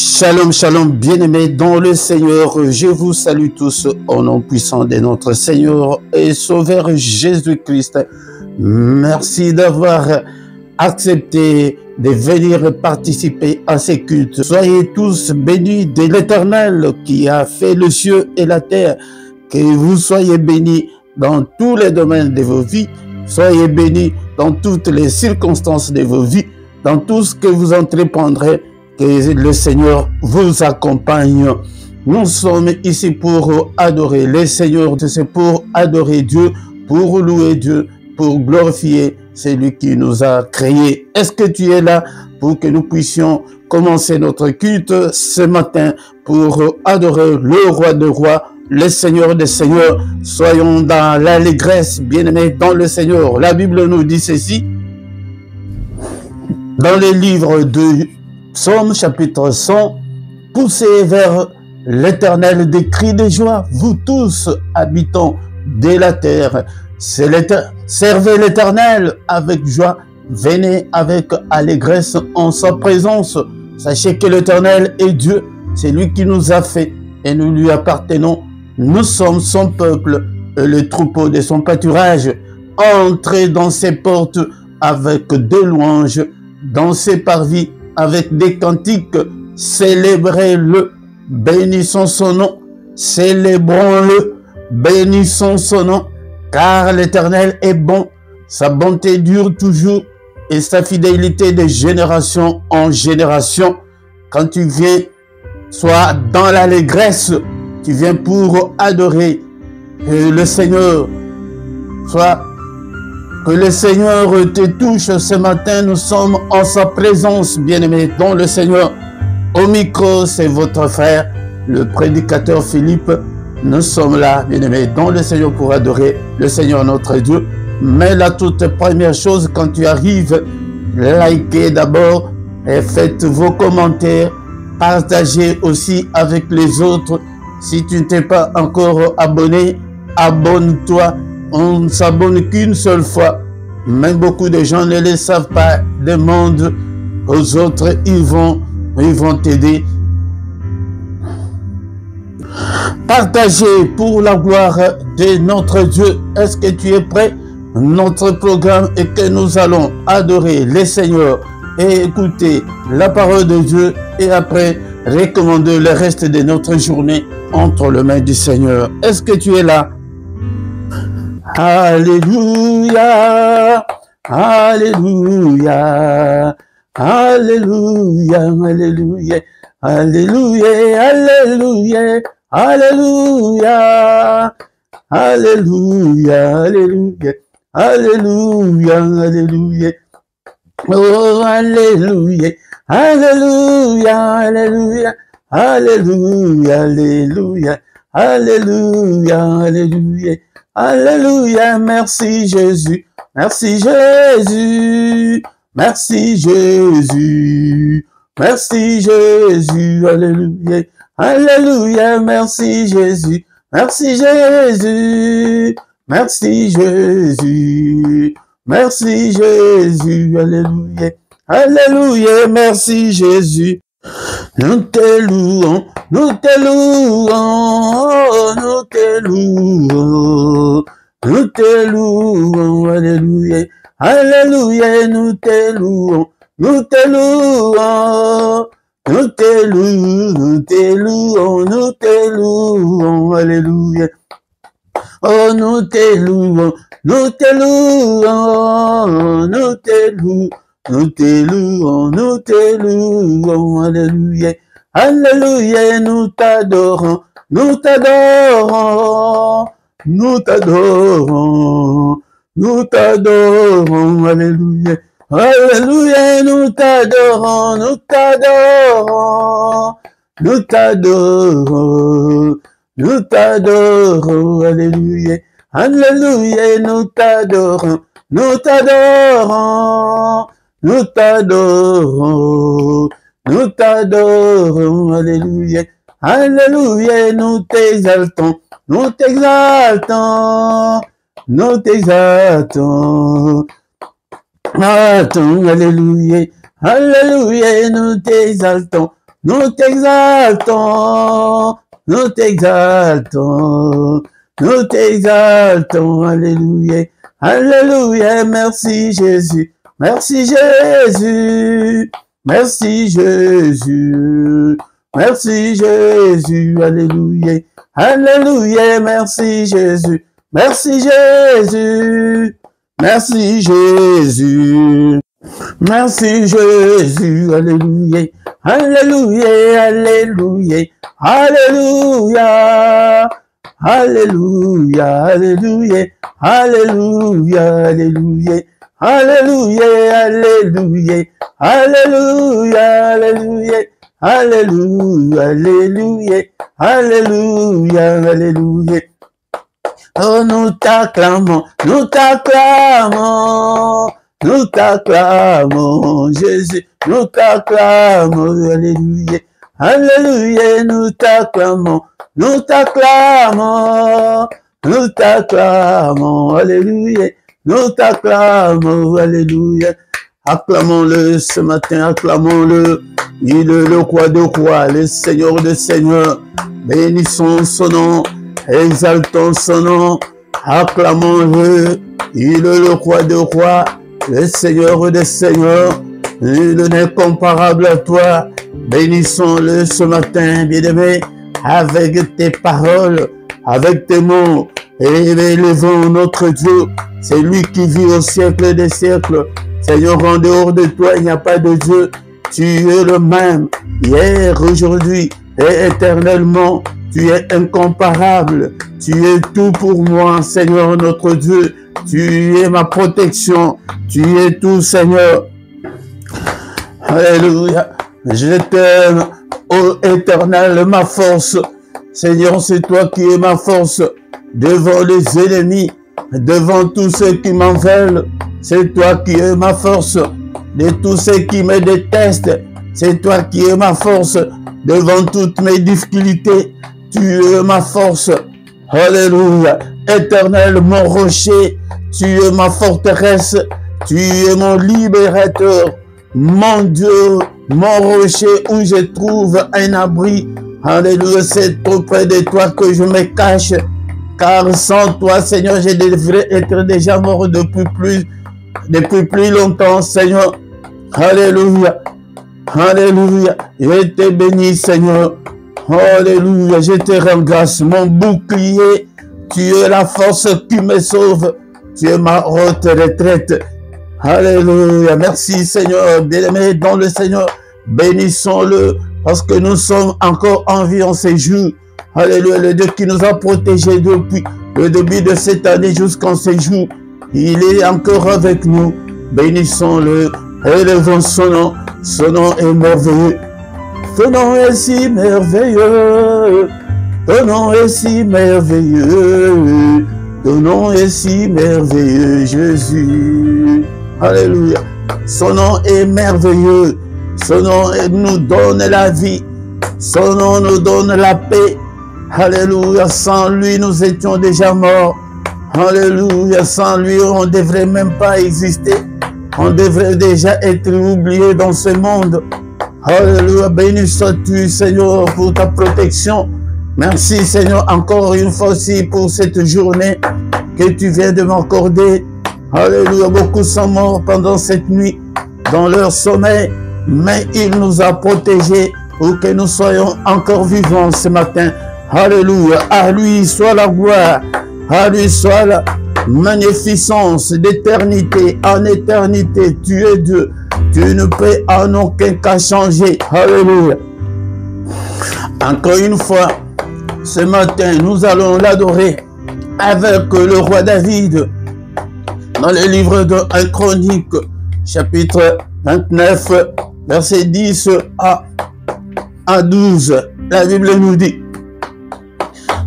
Shalom, shalom, bien-aimés dans le Seigneur. Je vous salue tous au nom puissant de notre Seigneur et Sauveur Jésus-Christ. Merci d'avoir accepté de venir participer à ces cultes. Soyez tous bénis de l'Éternel qui a fait le ciel et la terre. Que vous soyez bénis dans tous les domaines de vos vies. Soyez bénis dans toutes les circonstances de vos vies, dans tout ce que vous entreprendrez. Que le Seigneur vous accompagne. Nous sommes ici pour adorer le Seigneur, c'est pour adorer Dieu, pour louer Dieu, pour glorifier celui qui nous a créés. Est-ce que tu es là pour que nous puissions commencer notre culte ce matin pour adorer le Roi des Rois, le Seigneur des Seigneurs? Soyons dans l'allégresse, bien-aimés dans le Seigneur. La Bible nous dit ceci dans les livres de Psaume chapitre 100, poussez vers l'Éternel des cris de joie, vous tous habitants de la terre. Servez l'Éternel avec joie, venez avec allégresse en sa présence. Sachez que l'Éternel est Dieu, c'est lui qui nous a fait et nous lui appartenons. Nous sommes son peuple et le troupeau de son pâturage. Entrez dans ses portes avec des louanges, dans ses parvis avec des cantiques, célébrez-le, bénissons son nom, célébrons-le, bénissons son nom, car l'Éternel est bon, sa bonté dure toujours et sa fidélité de génération en génération. Quand tu viens, sois dans l'allégresse, tu viens pour adorer le Seigneur, soit que le Seigneur te touche ce matin. Nous sommes en sa présence, bien-aimés dans le Seigneur. Au micro, c'est votre frère, le prédicateur Philippe. Nous sommes là, bien-aimés dans le Seigneur, pour adorer le Seigneur notre Dieu. Mais la toute première chose, quand tu arrives, likez d'abord et faites vos commentaires. Partagez aussi avec les autres. Si tu ne t'es pas encore abonné, abonne-toi. On ne s'abonne qu'une seule fois, mais beaucoup de gens ne le savent pas. Demande aux autres, ils vont t'aider. Partagez pour la gloire de notre Dieu. Est-ce que tu es prêt? Notre programme est que nous allons adorer le Seigneur et écouter la parole de Dieu et après recommander le reste de notre journée entre les mains du Seigneur. Est-ce que tu es là? Alléluia, alléluia, alléluia, alléluia, alléluia, alléluia, alléluia, alléluia, alléluia, alléluia, alléluia, oh alléluia, alléluia, alléluia, alléluia, alléluia, alléluia, alléluia. Alléluia, merci Jésus, merci Jésus, merci Jésus, merci Jésus, alléluia, alléluia, merci Jésus, merci Jésus, merci Jésus, merci Jésus, alléluia, alléluia, merci Jésus. Nous te louons, nous te louons, nous te louons, nous te louons, alléluia, alléluia, nous te louons, nous te louons, nous te louons, nous te louons, nous te louons, alléluia. Oh, nous te louons, nous te louons, nous te louons. Nous te louons, nous te louons, alléluia, alléluia, nous t'adorons, nous t'adorons, nous t'adorons, nous t'adorons, alléluia, alléluia, nous t'adorons, nous t'adorons, nous t'adorons, nous t'adorons, alléluia, alléluia, nous t'adorons, nous t'adorons. Nous t'adorons, nous t'adorons, alléluia, alléluia, nous t'exaltons, nous t'exaltons, nous t'exaltons, alléluia, alléluia, nous t'exaltons, nous t'exaltons, nous t'exaltons, nous t'exaltons, alléluia, alléluia, merci Jésus, merci Jésus, merci Jésus, merci Jésus, alléluia, alléluia, merci Jésus, merci Jésus, merci Jésus, merci Jésus, alléluia, alléluia, alléluia, alléluia, alléluia, alléluia, alléluia, alléluia, alléluia, alléluia, alléluia, alléluia, alléluia, alléluia, alléluia, alléluia. Oh, nous t'acclamons, nous t'acclamons, nous t'acclamons, Jésus, nous t'acclamons, alléluia, alléluia, nous t'acclamons, nous t'acclamons, nous t'acclamons, alléluia, nous t'acclamons, alléluia. Acclamons-le ce matin, acclamons-le, il est le roi de rois, le Seigneur de seigneurs, bénissons son nom, exaltons son nom, acclamons-le, il est le roi de rois, le Seigneur des seigneurs, il n'est comparable à toi, bénissons-le ce matin, bien-aimé, avec tes paroles, avec tes mots, et élevons notre Dieu, c'est lui qui vit au siècle des siècles. Seigneur, en dehors de toi, il n'y a pas de Dieu, tu es le même, hier, aujourd'hui, et éternellement, tu es incomparable, tu es tout pour moi, Seigneur notre Dieu, tu es ma protection, tu es tout, Seigneur. Alléluia, je t'aime, ô Éternel, ma force. Seigneur, c'est toi qui es ma force devant les ennemis, devant tous ceux qui m'en veulent. C'est toi qui es ma force de tous ceux qui me détestent. C'est toi qui es ma force devant toutes mes difficultés. Tu es ma force. Alléluia. Éternel, mon rocher, tu es ma forteresse. Tu es mon libérateur. Mon Dieu, mon rocher où je trouve un abri. Alléluia, c'est auprès de toi que je me cache. Car sans toi, Seigneur, je devrais être déjà mort depuis plus longtemps, Seigneur. Alléluia. Alléluia. Je te bénis, Seigneur. Alléluia. Je te rends grâce, mon bouclier. Tu es la force qui me sauve. Tu es ma haute retraite. Alléluia. Merci, Seigneur. Bien-aimé dans le Seigneur. Bénissons-le parce que nous sommes encore en vie en ces jours. Alléluia. Le Dieu qui nous a protégés depuis le début de cette année jusqu'en ces jours. Il est encore avec nous. Bénissons-le. Élevons son nom. Son nom est merveilleux. Ton nom est si merveilleux. Ton nom est si merveilleux. Ton nom est si merveilleux, Jésus. Alléluia. Son nom est merveilleux. Son nom nous donne la vie. Son nom nous donne la paix. Alléluia. Sans lui, nous étions déjà morts. Alléluia. Sans lui, on ne devrait même pas exister. On devrait déjà être oublié dans ce monde. Alléluia. Béni sois-tu, Seigneur, pour ta protection. Merci, Seigneur, encore une fois aussi pour cette journée que tu viens de m'accorder. Alléluia. Beaucoup sont morts pendant cette nuit dans leur sommeil, mais il nous a protégés pour que nous soyons encore vivants ce matin. Alléluia. À lui soit la gloire. À lui soit la magnificence d'éternité en éternité. Tu es Dieu. Tu ne peux en aucun cas changer. Alléluia. Encore une fois, ce matin, nous allons l'adorer avec le roi David dans le livre de 1 Chronique, chapitre 29, verset 10 à 12. La Bible nous dit: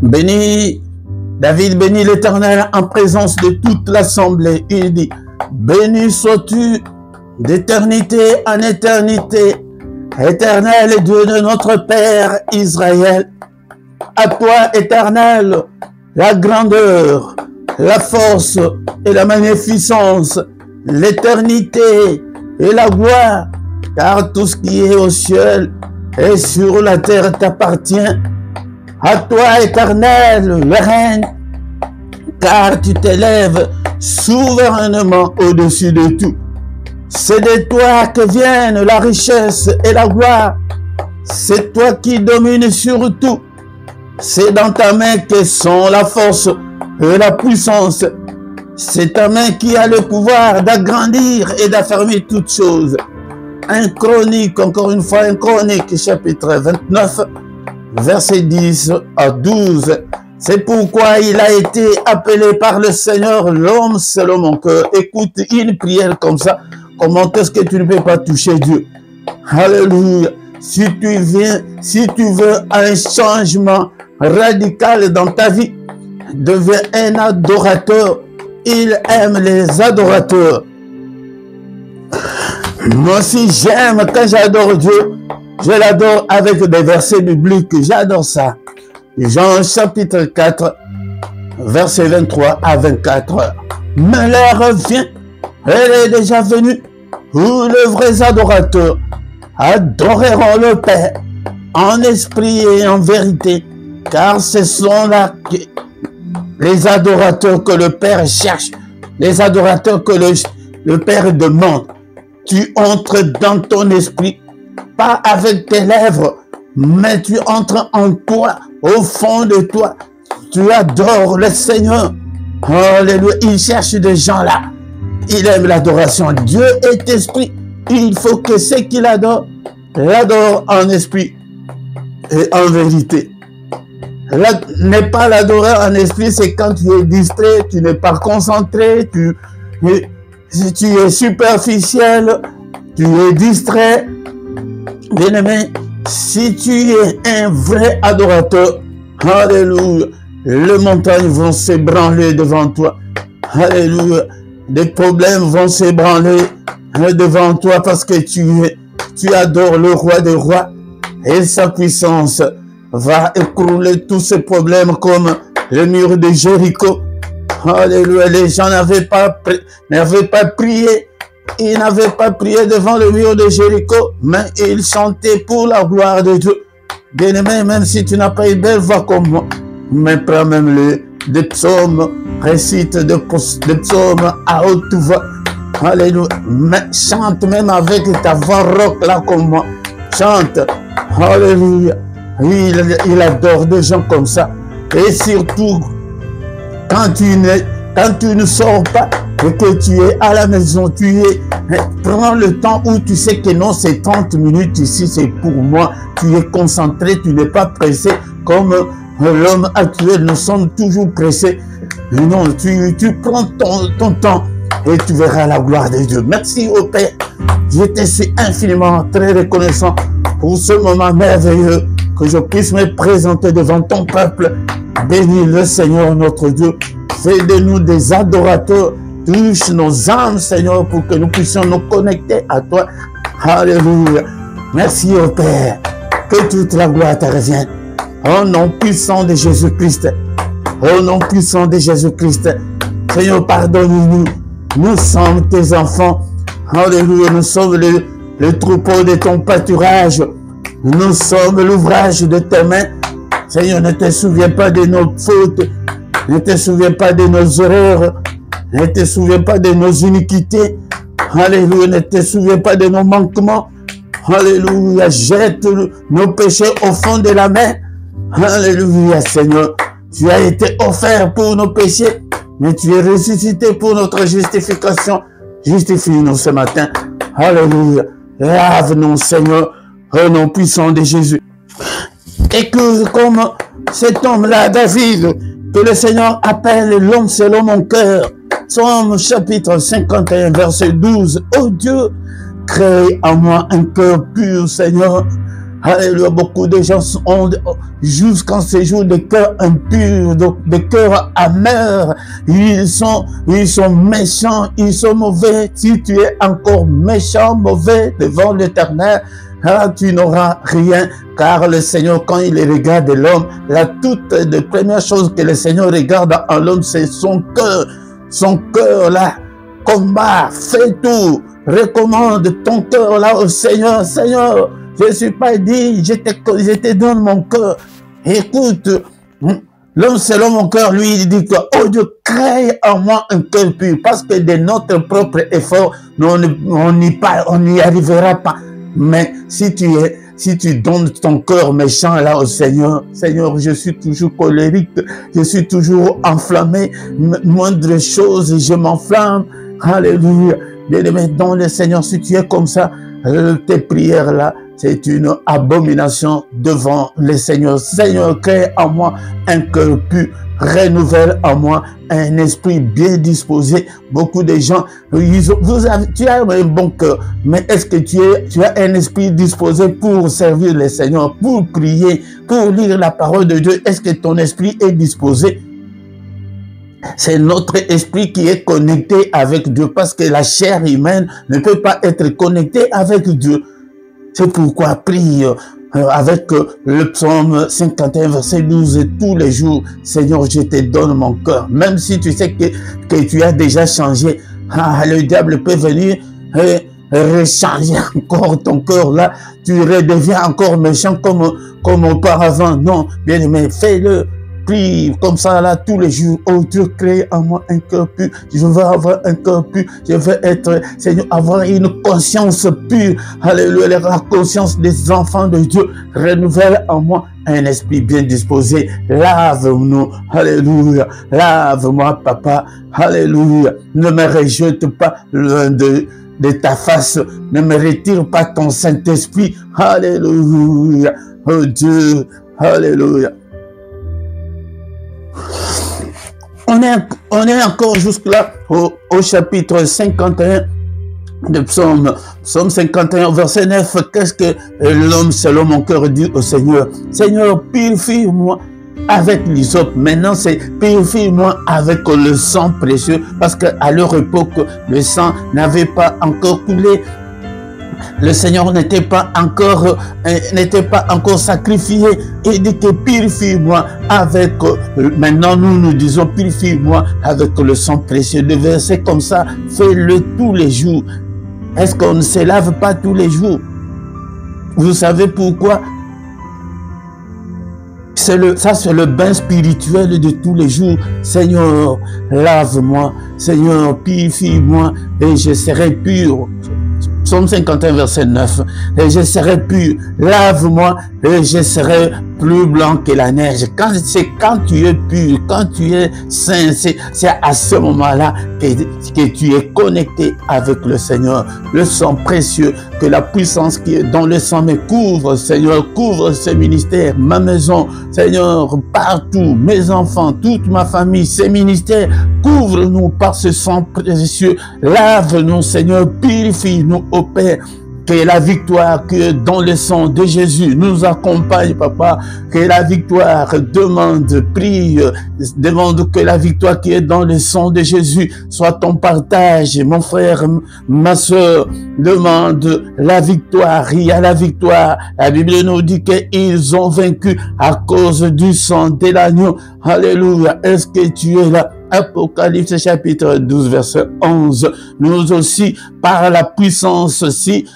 David bénit l'Éternel en présence de toute l'assemblée. Il dit: béni sois-tu d'éternité en éternité, Éternel Dieu de notre Père Israël. À toi, Éternel, la grandeur, la force et la magnificence, l'éternité et la gloire, car tout ce qui est au ciel et sur la terre t'appartient. À toi, Éternel, le règne, car tu t'élèves souverainement au-dessus de tout. C'est de toi que viennent la richesse et la gloire. C'est toi qui domines sur tout. C'est dans ta main que sont la force et la puissance. C'est ta main qui a le pouvoir d'agrandir et d'affermir toutes choses. Un Chronique, encore une fois, un Chronique, chapitre 29, verset 10 à 12. C'est pourquoi il a été appelé par le Seigneur l'homme selon mon cœur. Écoute une prière comme ça. Comment est-ce que tu ne peux pas toucher Dieu? Alléluia. Si tu veux un changement radical dans ta vie, deviens un adorateur. Il aime les adorateurs. Moi aussi, j'aime quand j'adore Dieu. Je l'adore avec des versets bibliques. J'adore ça. Jean chapitre 4, verset 23 à 24. Mais l'heure vient, elle est déjà venue, où les vrais adorateurs adoreront le Père en esprit et en vérité, car ce sont là les adorateurs que le Père cherche, les adorateurs que le Père demande. Tu entres dans ton esprit, pas avec tes lèvres, mais tu entres en toi, au fond de toi. Tu adores le Seigneur. Alléluia. Il cherche des gens là. Il aime l'adoration. Dieu est esprit. Il faut que ceux qui l'adorent, l'adorent en esprit et en vérité. N'est pas l'adorer en esprit, c'est quand tu es distrait, tu n'es pas concentré, tu es superficiel, tu es distrait. Bien-aimé, si tu es un vrai adorateur, alléluia, les montagnes vont s'ébranler devant toi. Alléluia, des problèmes vont s'ébranler devant toi parce que tu adores le roi des rois et sa puissance va écrouler tous ces problèmes comme le mur de Jéricho. Alléluia, les gens n'avaient pas prié. Ils n'avaient pas prié devant le mur de Jéricho, mais ils chantaient pour la gloire de Dieu. Bien-aimé, même si tu n'as pas une belle voix comme moi, mais prends même des psaumes, récite des psaumes à haute voix. Alléluia. Mais chante même avec ta voix rock là comme moi. Chante. Alléluia. Oui, il adore des gens comme ça. Et surtout, quand tu ne sors pas et que tu es à la maison, prends le temps où tu sais que non, c'est 30 minutes ici, c'est pour moi. Tu es concentré, tu n'es pas pressé comme l'homme actuel. Nous sommes toujours pressés. Non, tu prends ton temps et tu verras la gloire de Dieu. Merci au Père. Je te suis infiniment très reconnaissant pour ce moment merveilleux que je puisse me présenter devant ton peuple. Bénis le Seigneur notre Dieu. Fais de nous des adorateurs. Touche nos âmes, Seigneur, pour que nous puissions nous connecter à toi. Alléluia. Merci au Père. Que toute la gloire te revienne. Au nom puissant de Jésus-Christ. Au nom puissant de Jésus-Christ. Seigneur, pardonne-nous. Nous sommes tes enfants. Alléluia. Nous sommes le troupeau de ton pâturage. Nous sommes l'ouvrage de tes mains. Seigneur, ne te souviens pas de nos fautes. Ne te souviens pas de nos erreurs. Ne te souviens pas de nos iniquités. Alléluia. Ne te souviens pas de nos manquements. Alléluia. Jette nos péchés au fond de la mer. Alléluia, Seigneur. Tu as été offert pour nos péchés, mais tu es ressuscité pour notre justification. Justifie-nous ce matin. Alléluia. Lave-nous, Seigneur, au nom puissant de Jésus. Et que comme cet homme-là, David, que le Seigneur appelle l'homme selon mon cœur. Psaume chapitre 51, verset 12. Oh Dieu, crée en moi un cœur pur, Seigneur. Alléluia. Beaucoup de gens ont jusqu'en ces jours des cœurs impurs, des cœurs amers. Ils sont méchants, ils sont mauvais. Si tu es encore méchant, mauvais devant l'Éternel, tu n'auras rien, car le Seigneur, quand il regarde l'homme, la toute première chose que le Seigneur regarde en l'homme, c'est son cœur. Son cœur là, combat, fais tout, recommande ton cœur là au Seigneur. Seigneur, Je ne suis pas dit, je te donne mon cœur. Écoute, l'homme selon mon cœur, lui, il dit que, oh Dieu, crée en moi un cœur pur, parce que de notre propre effort, on n'y arrivera pas. Mais si tu donnes ton cœur méchant là au Seigneur, Seigneur, je suis toujours colérique, je suis toujours enflammé, moindre chose, je m'enflamme. Alléluia. Bien-aimé, dans le Seigneur, si tu es comme ça, tes prières là, c'est une abomination devant le Seigneur. Seigneur, crée en moi un cœur pur, renouvelle en moi un esprit bien disposé. Beaucoup de gens, tu as un bon cœur, mais est-ce que tu as un esprit disposé pour servir le Seigneur, pour prier, pour lire la parole de Dieu? Est-ce que ton esprit est disposé? C'est notre esprit qui est connecté avec Dieu, parce que la chair humaine ne peut pas être connectée avec Dieu. C'est pourquoi prie avec le psaume 51, verset 12, tous les jours, Seigneur, je te donne mon cœur. Même si tu sais que tu as déjà changé, le diable peut venir rechanger encore ton cœur là, tu redeviens encore méchant comme auparavant. Non, bien aimé, fais-le. Prie comme ça là tous les jours. Oh Dieu, crée en moi un cœur pur. Je veux avoir un cœur pur. Je veux être, Seigneur, avoir une conscience pure. Alléluia, la conscience des enfants de Dieu. Renouvelle en moi un esprit bien disposé. Lave-nous. Alléluia. Lave-moi, papa. Alléluia. Ne me rejette pas loin de ta face. Ne me retire pas ton Saint-Esprit. Alléluia. Oh Dieu. Alléluia. On est encore jusque-là au chapitre 51 de Psaume 51, verset 9. Qu'est-ce que l'homme selon mon cœur dit au Seigneur? Seigneur, purifie-moi avec l'hysope. Maintenant, c'est purifie-moi avec le sang précieux, parce qu'à leur époque, le sang n'avait pas encore coulé. Le Seigneur n'était pas encore sacrifié. Il dit que purifie-moi avec, maintenant nous disons purifie-moi avec le sang précieux. De versets comme ça, fais-le tous les jours. Est-ce qu'on ne se lave pas tous les jours? Vous savez pourquoi? Ça c'est le bain spirituel de tous les jours. Seigneur, lave-moi. Seigneur, purifie-moi et je serai pur. Psaume 51, verset 9. Et je serai pur. Lave-moi et je serai plus blanc que la neige. C'est quand tu es pur, quand tu es saint, c'est à ce moment-là que tu es connecté avec le Seigneur. Le sang précieux, que la puissance qui est dans le sang me couvre, Seigneur, couvre ce ministère, ma maison, Seigneur, partout, mes enfants, toute ma famille, ces ministères, couvre-nous par ce sang précieux. Lave-nous, Seigneur, purifie-nous, ô Père. Que la victoire que dans le sang de Jésus nous accompagne, papa. Que la victoire demande que la victoire qui est dans le sang de Jésus soit ton partage. Mon frère, ma soeur, demande la victoire. Il y a la victoire. La Bible nous dit qu'ils ont vaincu à cause du sang de l'agneau. Alléluia. Est-ce que tu es là? Apocalypse chapitre 12, verset 11. Nous aussi, par la puissance aussi,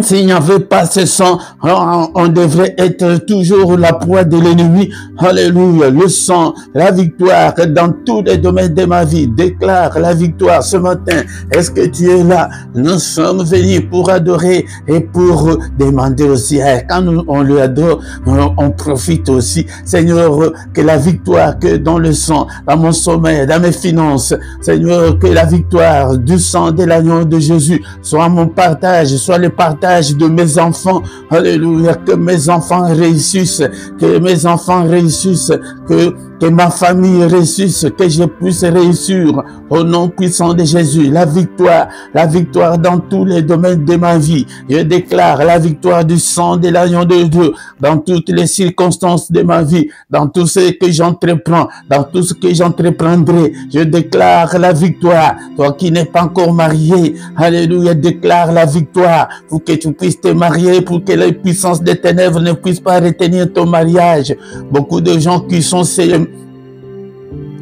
s'il n'y avait pas ce sang, on devrait être toujours la proie de l'ennemi. Alléluia. Le sang, la victoire dans tous les domaines de ma vie. Déclare la victoire ce matin. Est-ce que tu es là? Nous sommes venus pour adorer et pour demander aussi. Quand on lui adore, on profite aussi. Seigneur, que la victoire que dans le sang, dans mon sommeil, dans mes finances, Seigneur, que la victoire du sang de l'agneau de Jésus soit mon partage, soit le partage de mes enfants. Alléluia. Que mes enfants réussissent, que mes enfants réussissent, que ma famille réussisse, que je puisse réussir au nom puissant de Jésus. La victoire dans tous les domaines de ma vie. Je déclare la victoire du sang de l'agneau de Dieu dans toutes les circonstances de ma vie, dans tout ce que j'entreprends, dans tout ce que j'entreprendrai. Je déclare la victoire. Toi qui n'es pas encore marié, alléluia, déclare la victoire pour que tu puisses te marier, pour que les puissances des ténèbres ne puissent pas retenir ton mariage. Beaucoup de gens qui sont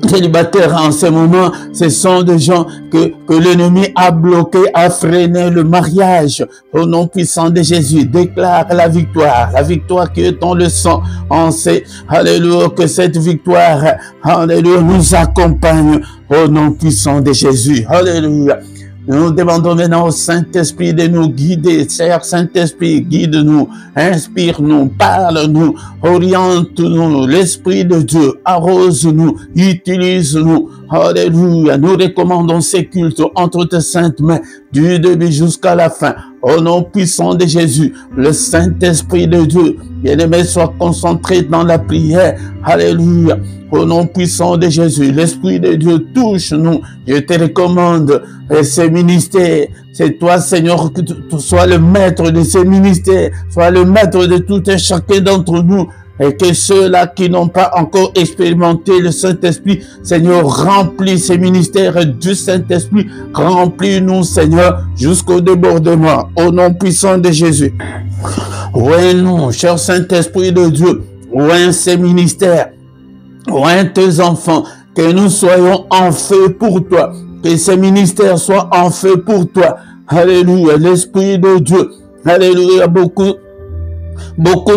célibataires en ce moment, ce sont des gens que l'ennemi a bloqué, a freiné le mariage. Au nom puissant de Jésus, déclare la victoire qui est dans le sang. On sait, alléluia, que cette victoire, alléluia, nous accompagne au nom puissant de Jésus. Alléluia. Nous demandons maintenant au Saint-Esprit de nous guider. Cher Saint-Esprit, guide-nous, inspire-nous, parle-nous, oriente-nous. L'Esprit de Dieu, arrose-nous, utilise-nous. Alléluia. Nous recommandons ces cultes entre tes saintes mains, du début jusqu'à la fin. Au nom puissant de Jésus, le Saint-Esprit de Dieu, bien-aimé, soit concentré dans la prière. Alléluia. Au nom puissant de Jésus, l'Esprit de Dieu, touche-nous. Je te recommande ces ministères. C'est toi, Seigneur, que tu sois le maître de ces ministères. Sois le maître de tout et chacun d'entre nous. Et que ceux-là qui n'ont pas encore expérimenté le Saint-Esprit, Seigneur, remplis ces ministères du Saint-Esprit. Remplis-nous, Seigneur, jusqu'au débordement. Au nom puissant de Jésus. Ouais, non, cher Saint-Esprit de Dieu. Ouais, ces ministères. Ouais, tes enfants. Que nous soyons en feu pour toi. Que ces ministères soient en feu pour toi. Alléluia. L'Esprit de Dieu. Alléluia. Beaucoup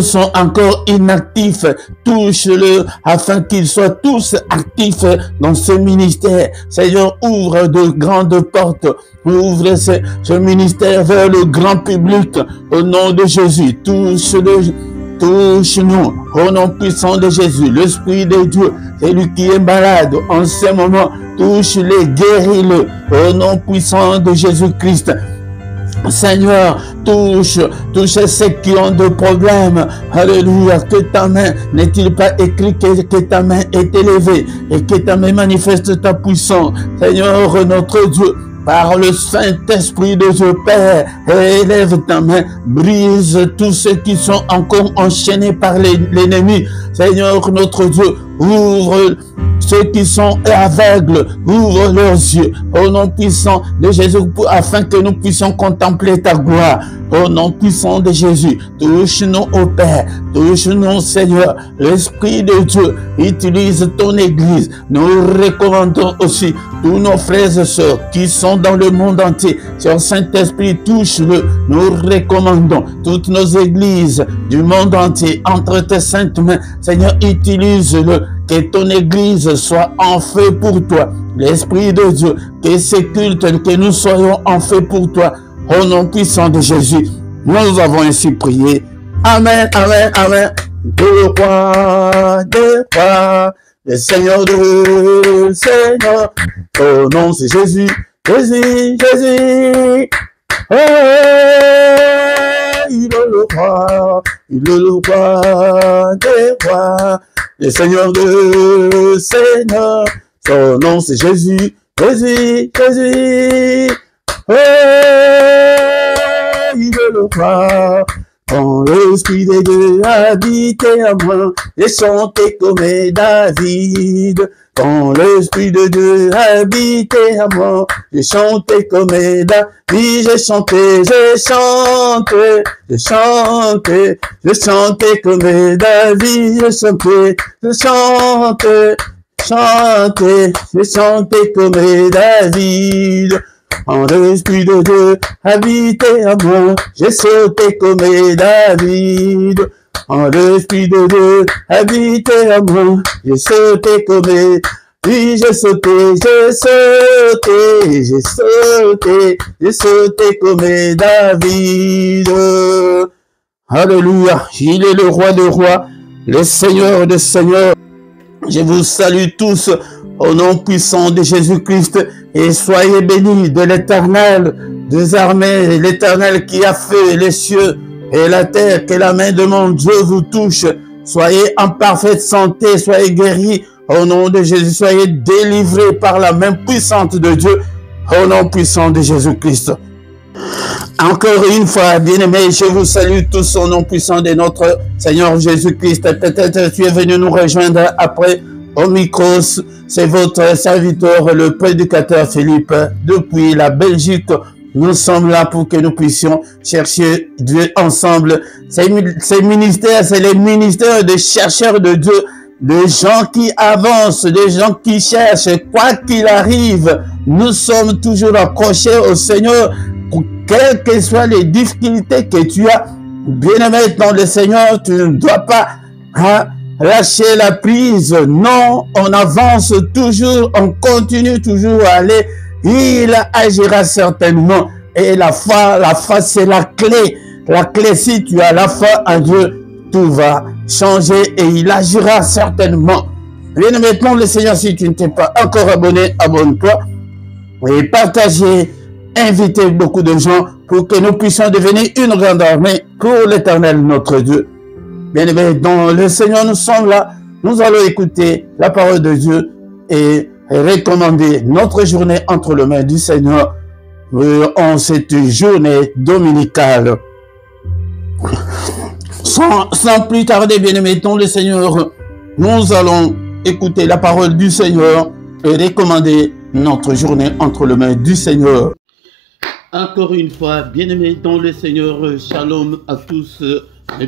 sont encore inactifs. Touche-le afin qu'ils soient tous actifs dans ce ministère. Seigneur, ouvre de grandes portes. Ouvre ce ministère vers le grand public. Au nom de Jésus, touche-le. Touche-nous au nom puissant de Jésus. L'Esprit de Dieu, celui qui est malade en ce moment, touche-le, guéris-le au nom puissant de Jésus-Christ. Seigneur, touche ceux qui ont des problèmes. Alléluia. Que ta main, n'est-il pas écrit que ta main est élevée et que ta main manifeste ta puissance. Seigneur, notre Dieu, par le Saint-Esprit de Dieu, Père, élève ta main, brise tous ceux qui sont encore enchaînés par l'ennemi. Seigneur, notre Dieu, ouvre ceux qui sont aveugles, ouvre leurs yeux, au nom puissant de Jésus, afin que nous puissions contempler ta gloire. Au nom puissant de Jésus, touche-nous au Père, touche-nous, Seigneur. L'Esprit de Dieu, utilise ton Église. Nous recommandons aussi tous nos frères et sœurs qui sont dans le monde entier. Seigneur Saint-Esprit, touche-le. Nous recommandons toutes nos églises du monde entier entre tes saintes mains. Seigneur, utilise-le. Que ton Église soit en feu pour toi. L'Esprit de Dieu, que ces cultes, que nous soyons en feu pour toi. Au nom puissant de Jésus, nous avons ainsi prié. Amen, amen, amen. Le roi des rois, le Seigneur de Seigneur. Ton nom c'est Jésus, Jésus, Jésus. Oh, il est le roi des rois, le Seigneur de Seigneur. Son nom c'est Jésus, Jésus, Jésus. Oh, il est le roi. Quand l'Esprit de Dieu habitait à moi, j'ai chanté comme David. Quand l'Esprit de Dieu habitait à moi, j'ai chanté comme David. J'ai chanté comme David. J'ai chanté comme David. Quand l'Esprit de Dieu habitait à moi, j'ai sauté comme David. Quand l'Esprit de Dieu habitait à moi, j'ai sauté comme David. Oui, j'ai sauté comme David. Alléluia. Il est le roi des rois, le Seigneur des seigneurs. Je vous salue tous au nom puissant de Jésus-Christ et soyez bénis de l'Éternel des armées, l'Éternel qui a fait les cieux et la terre. Que la main de mon Dieu vous touche. Soyez en parfaite santé, soyez guéris au nom de Jésus, soyez délivrés par la main puissante de Dieu au nom puissant de Jésus-Christ. Encore une fois, bien-aimés, je vous salue tous au nom puissant de notre Seigneur Jésus-Christ. Peut-être tu es venu nous rejoindre après au micro, c'est votre serviteur, le prédicateur Philippe, depuis la Belgique. Nous sommes là pour que nous puissions chercher Dieu ensemble. Ces ministères, c'est les ministères des chercheurs de Dieu. des gens qui avancent, des gens qui cherchent, quoi qu'il arrive, nous sommes toujours accrochés au Seigneur, quelles que soient les difficultés que tu as. Bien-aimé dans le Seigneur, tu ne dois pas lâcher la prise. Non, on avance toujours, on continue toujours à aller. Il agira certainement. Et la foi c'est la clé. La clé, si tu as la foi en Dieu, tout va changer et il agira certainement. Bien maintenant, le Seigneur, si tu ne t'es pas encore abonné, abonne-toi et partagez, invitez beaucoup de gens pour que nous puissions devenir une grande armée pour l'Éternel, notre Dieu. Bien aimé, dans le Seigneur, nous sommes là. Nous allons écouter la parole de Dieu et recommander notre journée entre les mains du Seigneur en cette journée dominicale. Sans plus tarder, bien-aimés, dans le Seigneur, nous allons écouter la parole du Seigneur et recommander notre journée entre les mains du Seigneur. Encore une fois, bien-aimés dans le Seigneur, shalom à tous,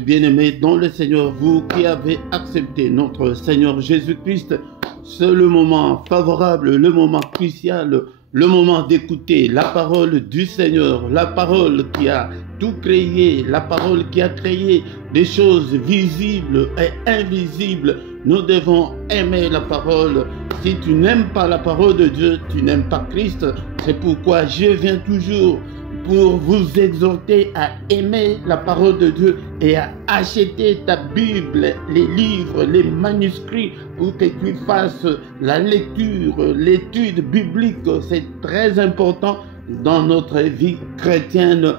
bien-aimés dans le Seigneur, vous qui avez accepté notre Seigneur Jésus-Christ, c'est le moment favorable, le moment crucial, le moment d'écouter la parole du Seigneur, la parole qui a tout créé, la parole qui a créé des choses visibles et invisibles. Nous devons aimer la parole. Si tu n'aimes pas la parole de Dieu, tu n'aimes pas Christ. C'est pourquoi je viens toujours pour vous exhorter à aimer la parole de Dieu et à acheter ta Bible, les livres, les manuscrits pour que tu fasses la lecture, l'étude biblique. C'est très important dans notre vie chrétienne.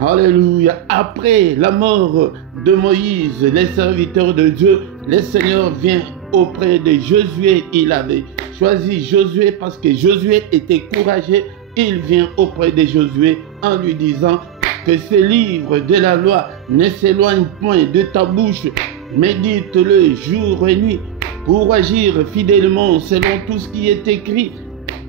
Alléluia. Après la mort de Moïse, les serviteurs de Dieu, le Seigneur vient auprès de Josué. Il avait choisi Josué parce que Josué était courageux. Il vient auprès de Josué en lui disant que ce livre de la loi ne s'éloigne point de ta bouche. Médite-le jour et nuit pour agir fidèlement selon tout ce qui est écrit.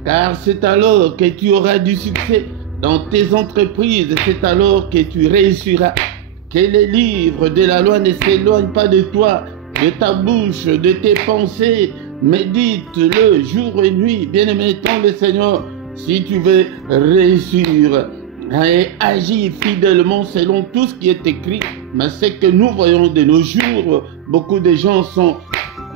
Car c'est alors que tu auras du succès dans tes entreprises, c'est alors que tu réussiras. Que les livres de la loi ne s'éloignent pas de toi, de ta bouche, de tes pensées. Médite-le jour et nuit. Bien-aimé dans le Seigneur, si tu veux réussir et agir fidèlement selon tout ce qui est écrit, mais c'est que nous voyons de nos jours, beaucoup de gens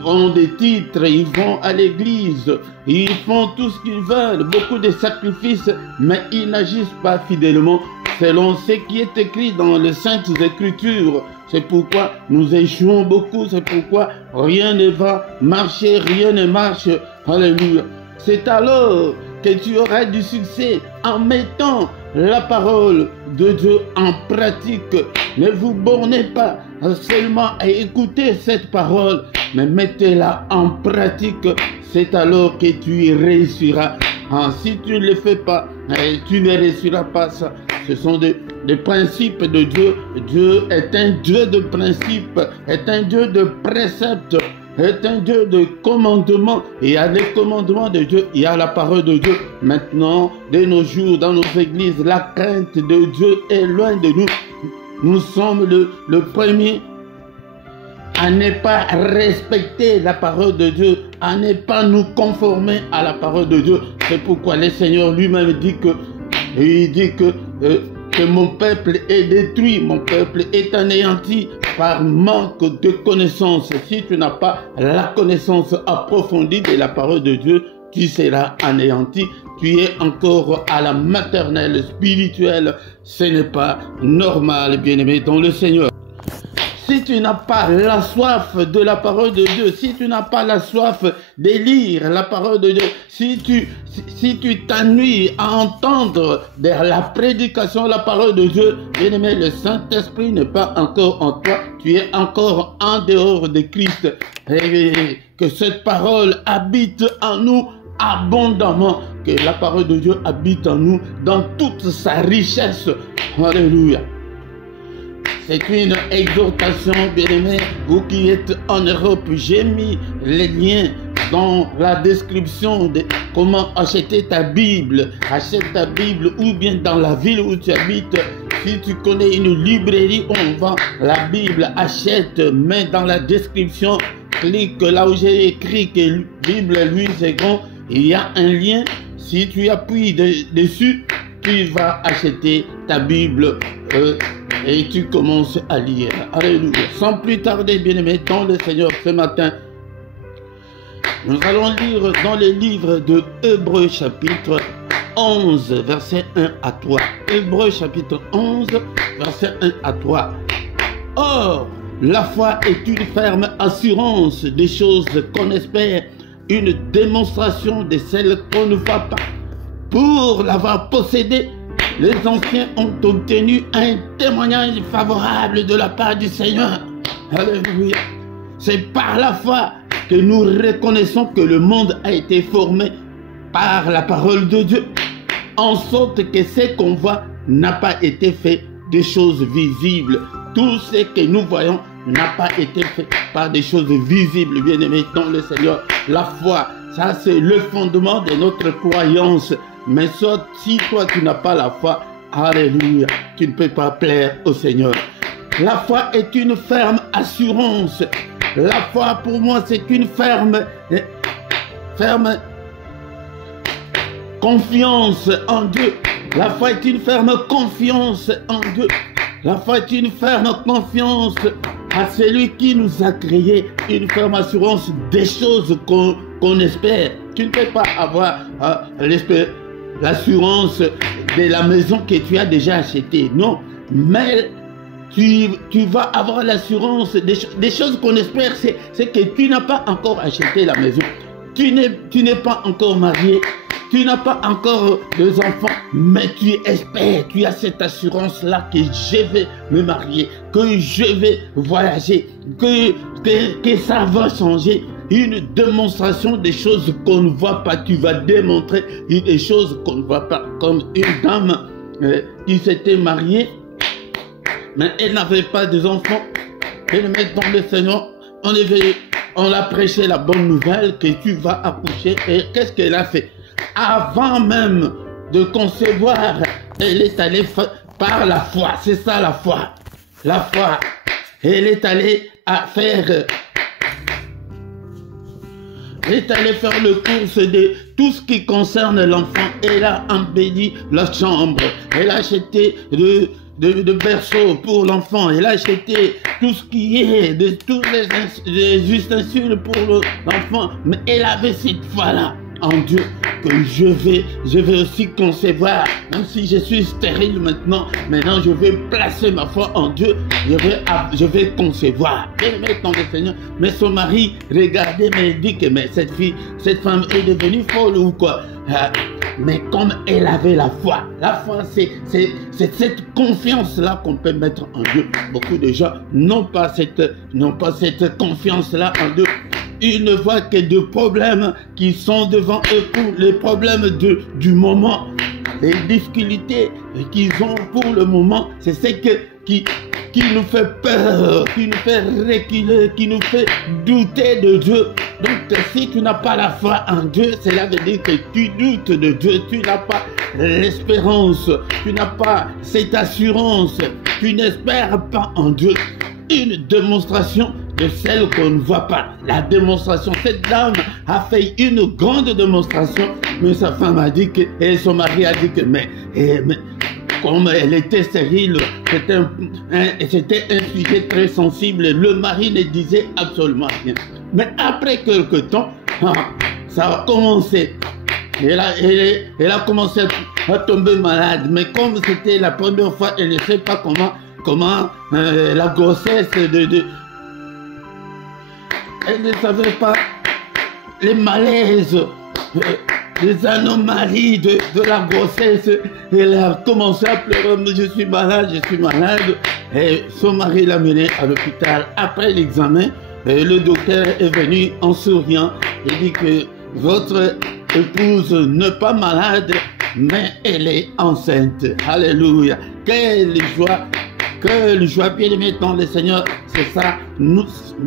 ont des titres, ils vont à l'église, ils font tout ce qu'ils veulent, beaucoup de sacrifices, mais ils n'agissent pas fidèlement selon ce qui est écrit dans les Saintes Écritures. C'est pourquoi nous échouons beaucoup, c'est pourquoi rien ne va marcher, rien ne marche. Alléluia. C'est alors que tu auras du succès en mettant la parole de Dieu en pratique. Ne vous bornez pas seulement à écouter cette parole, mais mettez-la en pratique. C'est alors que tu réussiras. Si tu ne le fais pas, tu ne réussiras pas ça. Ce sont des principes de Dieu. Dieu est un Dieu de principes, est un Dieu de préceptes, est un Dieu de commandements. Et il y a les commandements de Dieu, il y a la parole de Dieu. Maintenant, de nos jours, dans nos églises, la crainte de Dieu est loin de nous. Nous sommes le premier à ne pas respecter la parole de Dieu, à ne pas nous conformer à la parole de Dieu. C'est pourquoi le Seigneur lui-même dit que mon peuple est détruit, mon peuple est anéanti par manque de connaissance. Si tu n'as pas la connaissance approfondie de la parole de Dieu, tu seras anéanti. Tu es encore à la maternelle spirituelle. Ce n'est pas normal, bien-aimé dans le Seigneur. Si tu n'as pas la soif de la parole de Dieu, si tu n'as pas la soif de lire la parole de Dieu, si tu t'ennuies à entendre la prédication de la parole de Dieu, bien-aimé, le Saint-Esprit n'est pas encore en toi, tu es encore en dehors de Christ. Et que cette parole habite en nous abondamment, que la parole de Dieu habite en nous dans toute sa richesse. Alléluia. C'est une exhortation, bien-aimés, vous qui êtes en Europe. J'ai mis les liens dans la description de comment acheter ta Bible. Achète ta Bible ou bien dans la ville où tu habites. Si tu connais une librairie où on vend la Bible, achète, mets dans la description cliques là où j'ai écrit que Bible Louis Segond, il y a un lien. Si tu appuies dessus, tu vas acheter ta Bible et tu commences à lire. Alléluia. Sans plus tarder, bien-aimés, dans le Seigneur, ce matin, nous allons lire dans les livres de Hébreux chapitre 11, verset 1 à 3. Hébreux chapitre 11, verset 1 à 3. Or, la foi est une ferme assurance des choses qu'on espère, une démonstration de celles qu'on ne voit pas. Pour l'avoir possédée, les anciens ont obtenu un témoignage favorable de la part du Seigneur. Alléluia. C'est par la foi que nous reconnaissons que le monde a été formé par la parole de Dieu, en sorte que ce qu'on voit n'a pas été fait de choses visibles. Tout ce que nous voyons n'a pas été fait par des choses visibles, bien-aimés dans le Seigneur. La foi, ça c'est le fondement de notre croyance. Mais soit si toi tu n'as pas la foi, alléluia, tu ne peux pas plaire au Seigneur. La foi est une ferme assurance. La foi pour moi c'est une ferme confiance en Dieu. La foi est une ferme confiance en Dieu. La foi est une ferme confiance à celui qui nous a créé, une ferme assurance des choses qu'on espère. Tu ne peux pas avoir l'assurance de la maison que tu as déjà achetée, non. Mais tu vas avoir l'assurance des choses qu'on espère, c'est que tu n'as pas encore acheté la maison. Tu n'es pas encore marié. Tu n'as pas encore deux enfants, mais tu espères, tu as cette assurance-là que je vais me marier, que je vais voyager, que ça va changer. Une démonstration des choses qu'on ne voit pas. Tu vas démontrer des choses qu'on ne voit pas. Comme une dame qui s'était mariée, mais elle n'avait pas d'enfants. Elle met dans le Seigneur, on a prêché la bonne nouvelle que tu vas accoucher. Et qu'est-ce qu'elle a fait? Avant même de concevoir, elle est allée par la foi. C'est ça la foi. La foi. Elle est allée faire le course de tout ce qui concerne l'enfant. Elle a embelli la chambre. Elle a acheté de berceaux pour l'enfant. Elle a acheté tout ce qui est, tous les ustensiles pour l'enfant. Mais elle avait cette foi-là en Dieu, que je vais aussi concevoir, même si je suis stérile maintenant je vais placer ma foi en Dieu, je vais concevoir. Elle met dans le Seigneur. Mais son mari regardait, mais il dit que mais cette femme est devenue folle ou quoi? Mais comme elle avait la foi c'est cette confiance-là qu'on peut mettre en Dieu. Beaucoup de gens n'ont pas cette confiance-là en Dieu. Ils ne voient que des problèmes qui sont devant eux, pour les problèmes du moment. Les difficultés qu'ils ont pour le moment, c'est ce qui nous fait peur, qui nous fait reculer, qui nous fait douter de Dieu. Donc si tu n'as pas la foi en Dieu, cela veut dire que tu doutes de Dieu, tu n'as pas l'espérance, tu n'as pas cette assurance, tu n'espères pas en Dieu. Une démonstration de celle qu'on ne voit pas. La démonstration, cette dame a fait une grande démonstration, mais sa femme a dit que, et son mari a dit que, mais comme elle était stérile, c'était un sujet très sensible, le mari ne disait absolument rien. Mais après quelque temps, ça a commencé. Elle a commencé à tomber malade, mais comme c'était la première fois, elle ne sait pas comment la grossesse elle ne savait pas les malaises, les anomalies de la grossesse. Elle a commencé à pleurer, je suis malade. Et son mari l'a menée à l'hôpital. Après l'examen, le docteur est venu en souriant et dit que votre épouse n'est pas malade, mais elle est enceinte. Alléluia. Quelle joie Quelle joie, bien-aimé dans le Seigneur. C'est ça,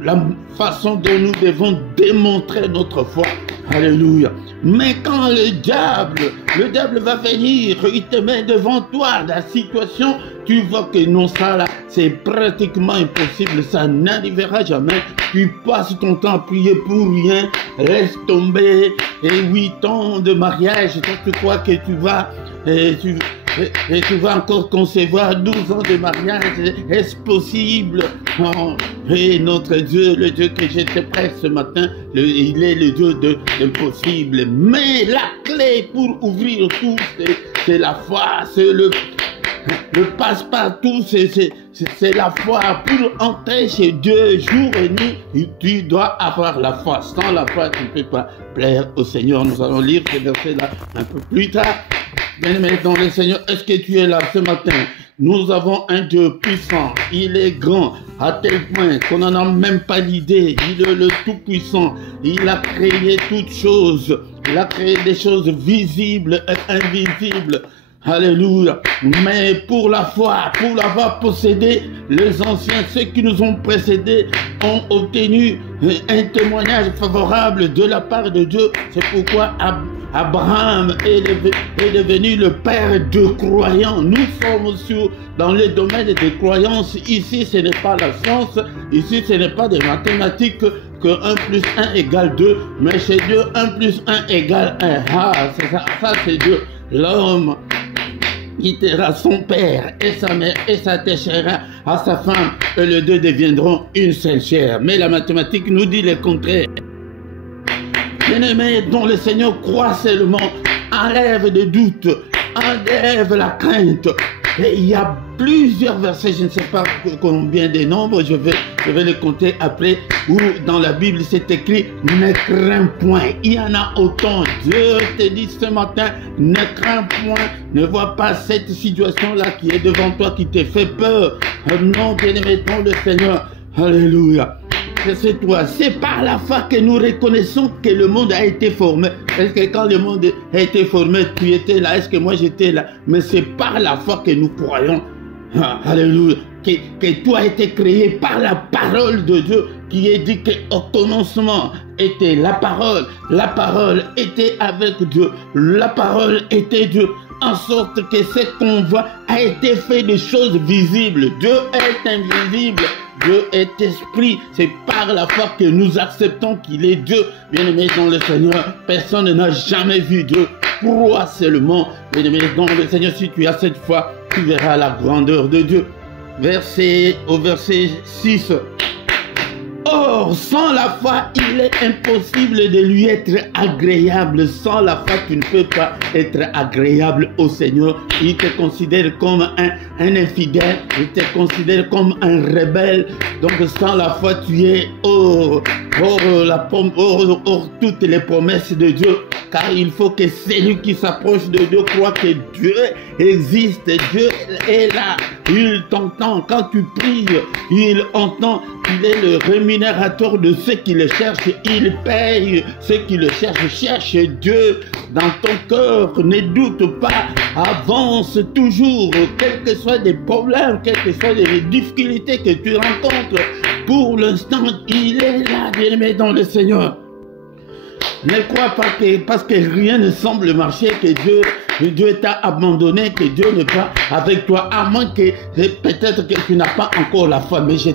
la façon dont nous devons démontrer notre foi. Alléluia. Mais quand le diable va venir, il te met devant toi la situation, tu vois que non, ça là, c'est pratiquement impossible, ça n'arrivera jamais. Tu passes ton temps à prier pour rien, laisse tomber, et 8 ans de mariage, toi tu crois que tu vas, et tu vas encore concevoir 12 ans de mariage, est-ce possible? Oh, et notre Dieu, le Dieu que j'étais prêt ce matin, il est le Dieu de l'impossible. Mais la clé pour ouvrir tout, c'est la foi, c'est le passe-partout, c'est la foi. Pour entrer chez Dieu jour et nuit, tu dois avoir la foi. Sans la foi, tu ne peux pas plaire au Seigneur. Nous allons lire ces versets-là un peu plus tard. Bien-aimé dans le Seigneur, est-ce que tu es là ce matin? Nous avons un Dieu puissant, il est grand, à tel point qu'on n'en a même pas l'idée. Il est le Tout-Puissant, il a créé toutes choses, il a créé des choses visibles et invisibles. Alléluia. Mais pour la foi, pour l'avoir possédé, les anciens, ceux qui nous ont précédés, ont obtenu un témoignage favorable de la part de Dieu. C'est pourquoi Abraham est devenu le père de croyants. Nous sommes dans le domaine des croyances. Ici, ce n'est pas la science. Ici, ce n'est pas des mathématiques que 1 plus 1 égale 2. Mais chez Dieu, 1 plus 1 égale 1. Ah, c'est ça, c'est Dieu. L'homme quittera son père et sa mère et s'attachera à sa femme et les deux deviendront une seule chair. Mais la mathématique nous dit le contraire. Bien-aimé, dont le Seigneur croit seulement, enlève des doutes, enlève la crainte. Et il y a plusieurs versets, je ne sais pas combien de nombres, je vais les compter après, où dans la Bible c'est écrit « Ne crains point ». Il y en a autant. Dieu te dit ce matin « Ne crains point ». Ne vois pas cette situation-là qui est devant toi, qui te fait peur. Non, bien-aimé, dans le Seigneur. Alléluia. C'est toi, c'est par la foi que nous reconnaissons que le monde a été formé. Est-ce que quand le monde a été formé, tu étais là? Est-ce que moi j'étais là? Mais c'est par la foi que nous croyons. Alléluia. Que tout a été créé par la parole de Dieu, qui est dit qu'au commencement était la parole était avec Dieu, la parole était Dieu, en sorte que ce qu'on voit a été fait de choses visibles. Dieu est invisible. Dieu est esprit, c'est par la foi que nous acceptons qu'il est Dieu. Bien-aimé dans le Seigneur, personne n'a jamais vu Dieu. Crois seulement, bien-aimé dans le Seigneur, si tu as cette foi, tu verras la grandeur de Dieu. Au verset 6. Or, sans la foi, il est impossible de lui être agréable. Sans la foi, tu ne peux pas être agréable au Seigneur. Il te considère comme un infidèle. Il te considère comme un rebelle. Donc, sans la foi, tu es hors toutes les promesses de Dieu. Car il faut que celui qui s'approche de Dieu croit que Dieu existe. Dieu est là. Il t'entend. Quand tu pries, il entend. Il est le rémunérateur de ceux qui le cherchent. Il paye ceux qui le cherchent. Cherche Dieu dans ton cœur. Ne doute pas. Avance toujours. Quels que soient les problèmes, quelles que soient les difficultés que tu rencontres. Pour l'instant, il est là, bien-aimé dans le Seigneur. Ne crois pas que parce que rien ne semble marcher, que Dieu t'a abandonné, que Dieu n'est pas avec toi, à moins que peut-être que tu n'as pas encore la foi. Mais je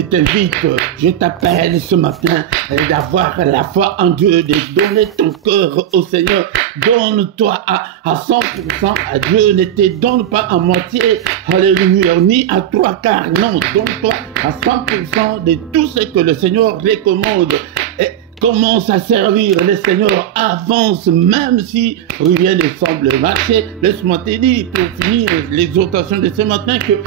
t'invite, je t'appelle ce matin d'avoir la foi en Dieu, de donner ton cœur au Seigneur. Donne-toi à 100% à Dieu, ne te donne pas à moitié, alléluia, ni à 3/4, non, donne-toi à 100% de tout ce que le Seigneur recommande. Et commence à servir le Seigneur, avance, même si rien ne semble marcher. Laisse-moi te dire, pour finir l'exhortation de ce matin, que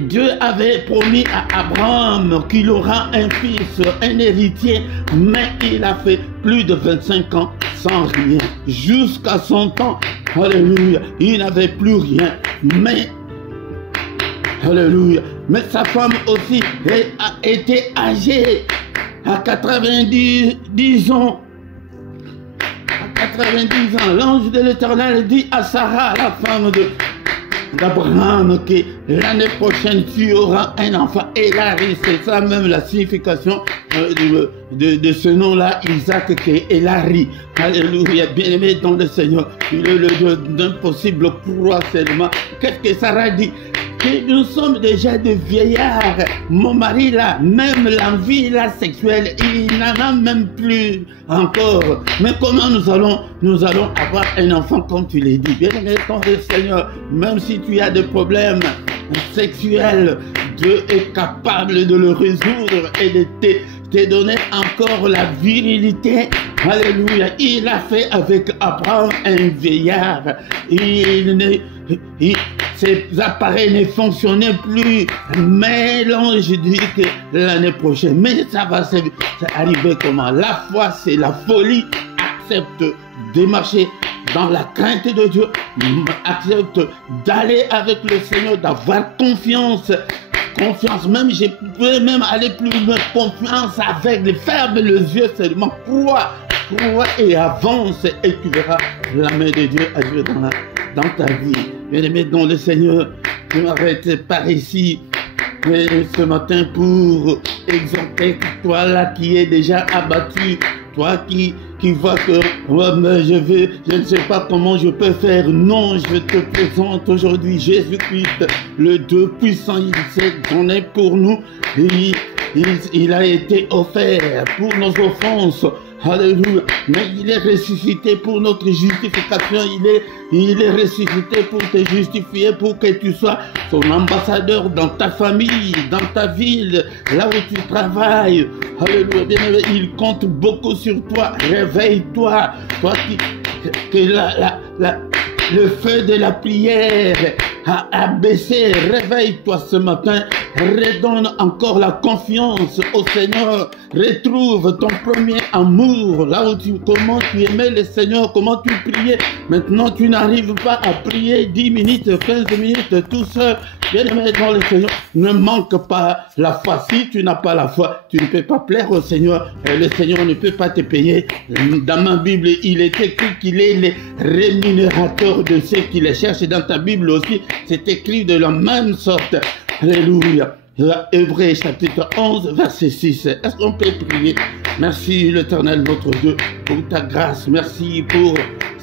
Dieu avait promis à Abraham qu'il aura un fils, un héritier, mais il a fait plus de 25 ans sans rien. Jusqu'à son temps, alléluia, il n'avait plus rien, mais alléluia. Mais sa femme aussi a été âgée à 90 ans. À 90 ans, l'ange de l'Éternel dit à Sarah, la femme d'Abraham que l'année prochaine tu auras un enfant. Elari, c'est ça même la signification de ce nom-là, Isaac, qui est Elari. Alléluia, bien-aimé dans le Seigneur. Il est le Dieu d'impossible croix seulement. Qu'est-ce que Sarah dit? Que nous sommes déjà des vieillards. Mon mari là, même l'envie là sexuelle, il n'en a même plus encore. Mais comment nous allons avoir un enfant comme tu l'as dit? Bien-aimé dans le Seigneur, même si tu as des problèmes sexuels, Dieu est capable de le résoudre et de te donner encore la virilité. Alléluia. Il a fait avec Abraham un vieillard. Ses appareils ne fonctionnaient plus. Mais l'ange dit que l'année prochaine, mais ça va arriver comment? La foi, c'est la folie. Accepte de marcher dans la crainte de Dieu. Accepte d'aller avec le Seigneur, d'avoir confiance. Confiance, même je peux même aller plus loin. Confiance avec, ferme les yeux seulement. Crois et avance et tu verras la main de Dieu agir dans ta vie. Bien-aimé dans le Seigneur, je m'arrête par ici ce matin pour exhorter toi là qui est déjà abattu, toi qui vois que je ne sais pas comment je peux faire. Non, je te présente aujourd'hui Jésus-Christ, le Dieu puissant. Il s'est donné pour nous. Il a été offert pour nos offenses. Alléluia. Mais il est ressuscité pour notre justification. Il est ressuscité pour te justifier, pour que tu sois son ambassadeur dans ta famille, dans ta ville, là où tu travailles. Alléluia. Bien-aimé, il compte beaucoup sur toi. Réveille-toi. Toi que le feu de la prière a baissé. Réveille-toi ce matin. Redonne encore la confiance au Seigneur. Retrouve ton premier amour. Là où comment tu aimais le Seigneur, comment tu priais. Maintenant, tu n'arrives pas à prier 10 minutes, 15 minutes tout seul. Bien-aimé dans le Seigneur, ne manque pas la foi. Si tu n'as pas la foi, tu ne peux pas plaire au Seigneur. Et le Seigneur ne peut pas te payer. Dans ma Bible, il est écrit qu'il est le rémunérateur de ceux qui les cherchent. Dans ta Bible aussi, c'est écrit de la même sorte. Alléluia. Hébreux chapitre 11, verset 6. Est-ce qu'on peut prier? Merci l'Éternel notre Dieu pour ta grâce. Merci pour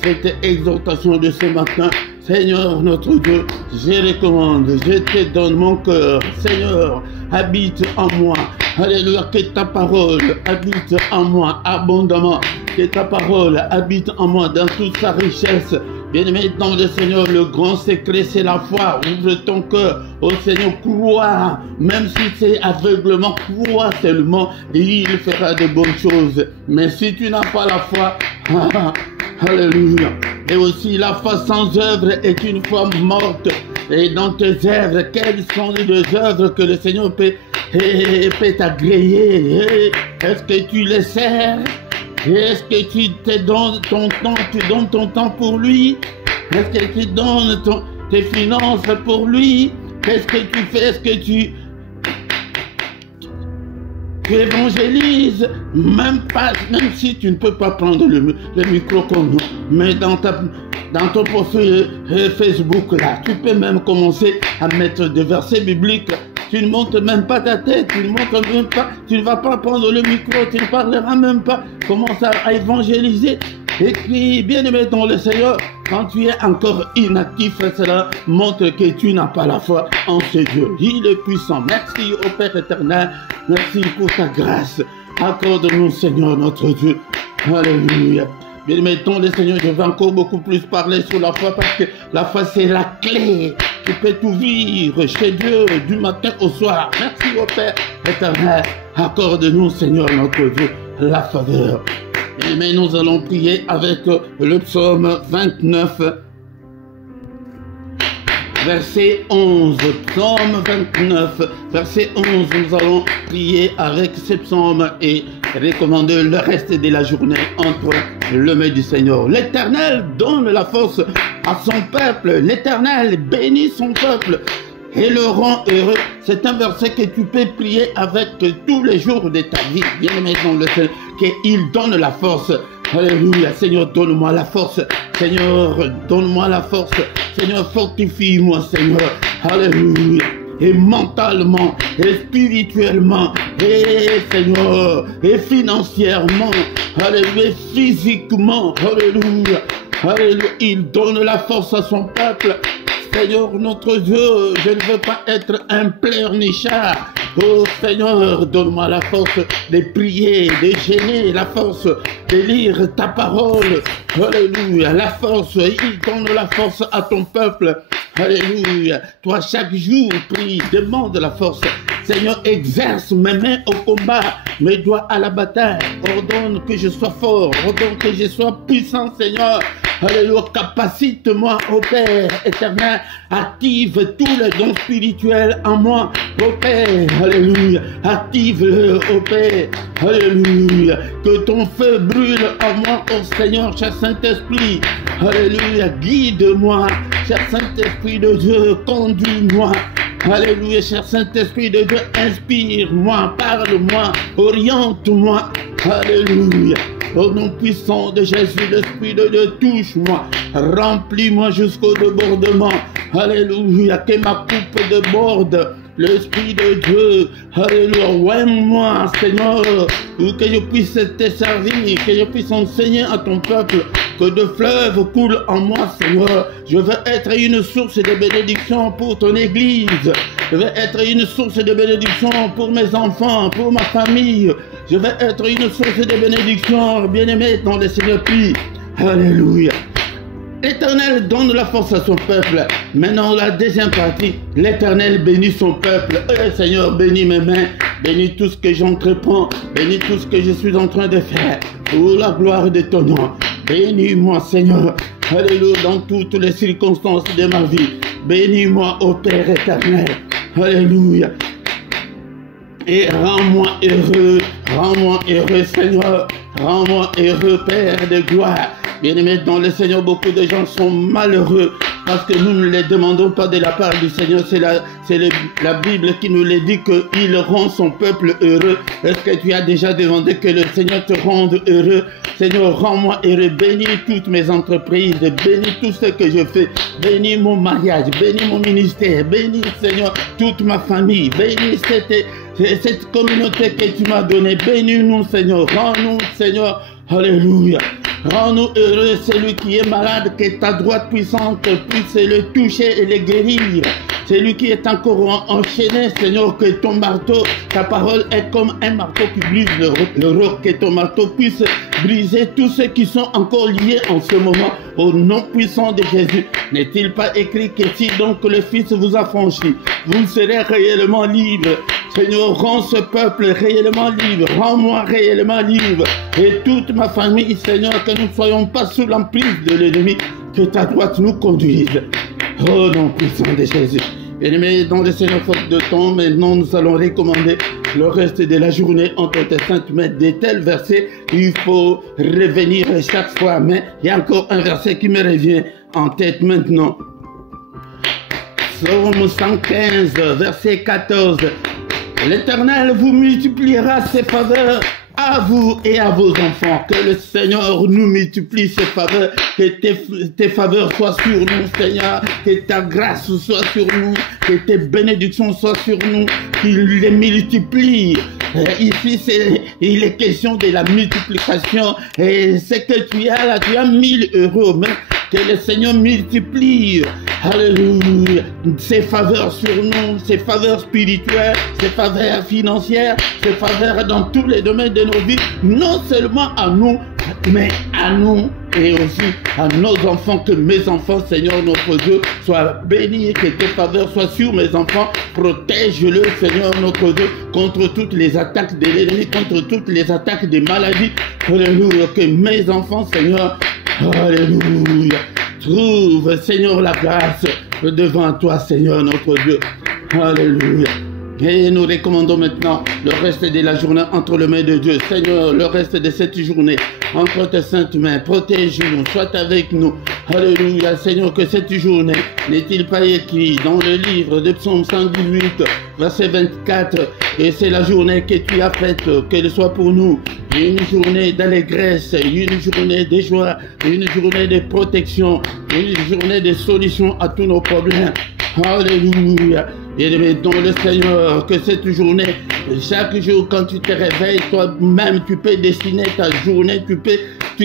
cette exhortation de ce matin. Seigneur notre Dieu, je recommande, je te donne mon cœur. Seigneur, habite en moi. Alléluia, que ta parole habite en moi abondamment. Que ta parole habite en moi dans toute sa richesse. Bien-aimé dans le Seigneur, le grand secret c'est la foi. Ouvre ton cœur au Seigneur, crois, même si c'est aveuglement, crois seulement et il fera de bonnes choses. Mais si tu n'as pas la foi, alléluia. Et aussi la foi sans œuvre est une foi morte. Et dans tes œuvres, quelles sont les œuvres que le Seigneur peut t'agréer? Est-ce que tu les sers? Est-ce que tu te donnes ton temps, tu donnes ton temps pour lui? Est-ce que tu donnes tes finances pour lui? Qu'est-ce que tu fais? Est-ce que tu évangélises? Même si tu ne peux pas prendre le micro comme nous, mais dans ton profil Facebook là, tu peux même commencer à mettre des versets bibliques. Tu ne montes même pas ta tête, tu ne montes même pas, tu ne vas pas prendre le micro, tu ne parleras même pas. Commence à évangéliser. Et puis, bien-aimé dans le Seigneur, quand tu es encore inactif, cela montre que tu n'as pas la foi en ce Dieu. Il est puissant. Merci au Père éternel. Merci pour ta grâce. Accorde-nous, Seigneur, notre Dieu. Alléluia. Bien-aimé dans le Seigneur, je vais encore beaucoup plus parler sur la foi parce que la foi, c'est la clé. Tu peux tout vivre chez Dieu du matin au soir. Merci au Père éternel. Accorde-nous, Seigneur, notre Dieu, la faveur. Mais nous allons prier avec le psaume 29, verset 11. Psaume 29, verset 11. Nous allons prier avec ce psaume et recommander le reste de la journée entre les mains du Seigneur. L'Éternel donne la force à son peuple. L'Éternel bénit son peuple et le rend heureux. C'est un verset que tu peux prier avec tous les jours de ta vie. Bien aimé dans le Seigneur, qu'il donne la force Alléluia. Seigneur, donne-moi la force. Seigneur, donne-moi la force. Seigneur, fortifie-moi, Seigneur. Alléluia. Et mentalement, et spirituellement, et Seigneur, et financièrement, alléluia, et physiquement, alléluia, alléluia, il donne la force à son peuple. Seigneur notre Dieu, je ne veux pas être un pleurnichard. Oh Seigneur, donne-moi la force de prier, de gêner, la force de lire ta parole. Alléluia, la force, il donne la force à ton peuple. Alléluia, toi chaque jour prie, demande la force. Seigneur, exerce mes mains au combat, mes doigts à la bataille. Ordonne que je sois fort, ordonne que je sois puissant, Seigneur. Alléluia, capacite-moi, ô Père éternel, active tous les dons spirituels en moi, ô Père, alléluia, active-le, ô Père, alléluia, que ton feu brûle en moi, ô Seigneur, cher Saint-Esprit, alléluia, guide-moi, cher Saint-Esprit de Dieu, conduis-moi. Alléluia, cher Saint-Esprit de Dieu, inspire-moi, parle-moi, oriente-moi. Alléluia. Au nom puissant de Jésus, l'Esprit de Dieu, touche-moi, remplis-moi jusqu'au débordement. Alléluia, que ma coupe déborde. L'Esprit de Dieu, alléluia, ouaime-moi, Seigneur, que je puisse te servir, que je puisse enseigner à ton peuple, que de fleuves coulent en moi, Seigneur. Je veux être une source de bénédiction pour ton Église. Je veux être une source de bénédiction pour mes enfants, pour ma famille. Je veux être une source de bénédiction, bien-aimé dans le Seigneur. Puis, alléluia. L'Éternel donne la force à son peuple. Maintenant, la deuxième partie, l'Éternel bénit son peuple. Seigneur, bénis mes mains, bénis tout ce que j'entreprends, bénis tout ce que je suis en train de faire pour la gloire de ton nom. Bénis-moi, Seigneur, alléluia, dans toutes les circonstances de ma vie. Bénis-moi, ô Père éternel, alléluia. Et rends-moi heureux, Seigneur, rends-moi heureux, Père de gloire. Bien-aimés dans le Seigneur, beaucoup de gens sont malheureux parce que nous ne les demandons pas de la part du Seigneur. C'est la Bible qui nous le dit qu'il rend son peuple heureux. Est-ce que tu as déjà demandé que le Seigneur te rende heureux? Seigneur, rends-moi heureux. Bénis toutes mes entreprises, bénis tout ce que je fais. Bénis mon mariage, bénis mon ministère, bénis, Seigneur, toute ma famille. Bénis cette communauté que tu m'as donnée. Bénis-nous, Seigneur. Rends-nous, Seigneur. Alléluia. Rends-nous heureux, celui qui est malade, que ta droite puissante puisse le toucher et le guérir. Celui qui est encore enchaîné, Seigneur, que ton marteau, ta parole est comme un marteau qui brise le roc, que ton marteau puisse briser tous ceux qui sont encore liés en ce moment, au nom puissant de Jésus. N'est-il pas écrit que si donc le Fils vous a franchi, vous serez réellement libre? Seigneur, rends ce peuple réellement libre, rends-moi réellement libre, et toute ma famille, Seigneur, que nous ne soyons pas sous l'emprise de l'ennemi, que ta droite nous conduise. Oh nom puissant de Jésus. Bien-aimés dans le Seigneur, faute de temps, maintenant nous allons recommander le reste de la journée entre tes saintes mains. Des tels versets, il faut revenir chaque fois, mais il y a encore un verset qui me revient en tête maintenant. Psaume 115, verset 14. L'Éternel vous multipliera ses faveurs à vous et à vos enfants. Que le Seigneur nous multiplie ses faveurs, que tes faveurs soient sur nous, Seigneur, que ta grâce soit sur nous, que tes bénédictions soient sur nous, qu'il les multiplie. Ici, il est question de la multiplication. Et ce que tu as là, tu as 1000 euros, mais que le Seigneur multiplie, alléluia, ses faveurs sur nous, ses faveurs spirituelles, ses faveurs financières, ses faveurs dans tous les domaines de nos vies, non seulement à nous, mais à nous et aussi à nos enfants, que mes enfants, Seigneur notre Dieu, soient bénis, que tes faveurs soient sur mes enfants, protège-le, Seigneur notre Dieu, contre toutes les attaques de l'ennemi, contre toutes les attaques des maladies, alléluia, que mes enfants, Seigneur, alléluia, trouve, Seigneur, la grâce devant toi, Seigneur, notre Dieu. Alléluia. Et nous recommandons maintenant le reste de la journée entre les mains de Dieu. Seigneur, le reste de cette journée, entre tes saintes mains. Protège-nous, sois avec nous. Alléluia, Seigneur, que cette journée n'est-il pas écrit dans le livre de Psaume 118, verset 24, et c'est la journée que tu as faite, qu'elle soit pour nous une journée d'allégresse, une journée de joie, une journée de protection, une journée de solution à tous nos problèmes. Alléluia. Et dans le Seigneur, que cette journée, chaque jour quand tu te réveilles, toi-même tu peux dessiner ta journée, tu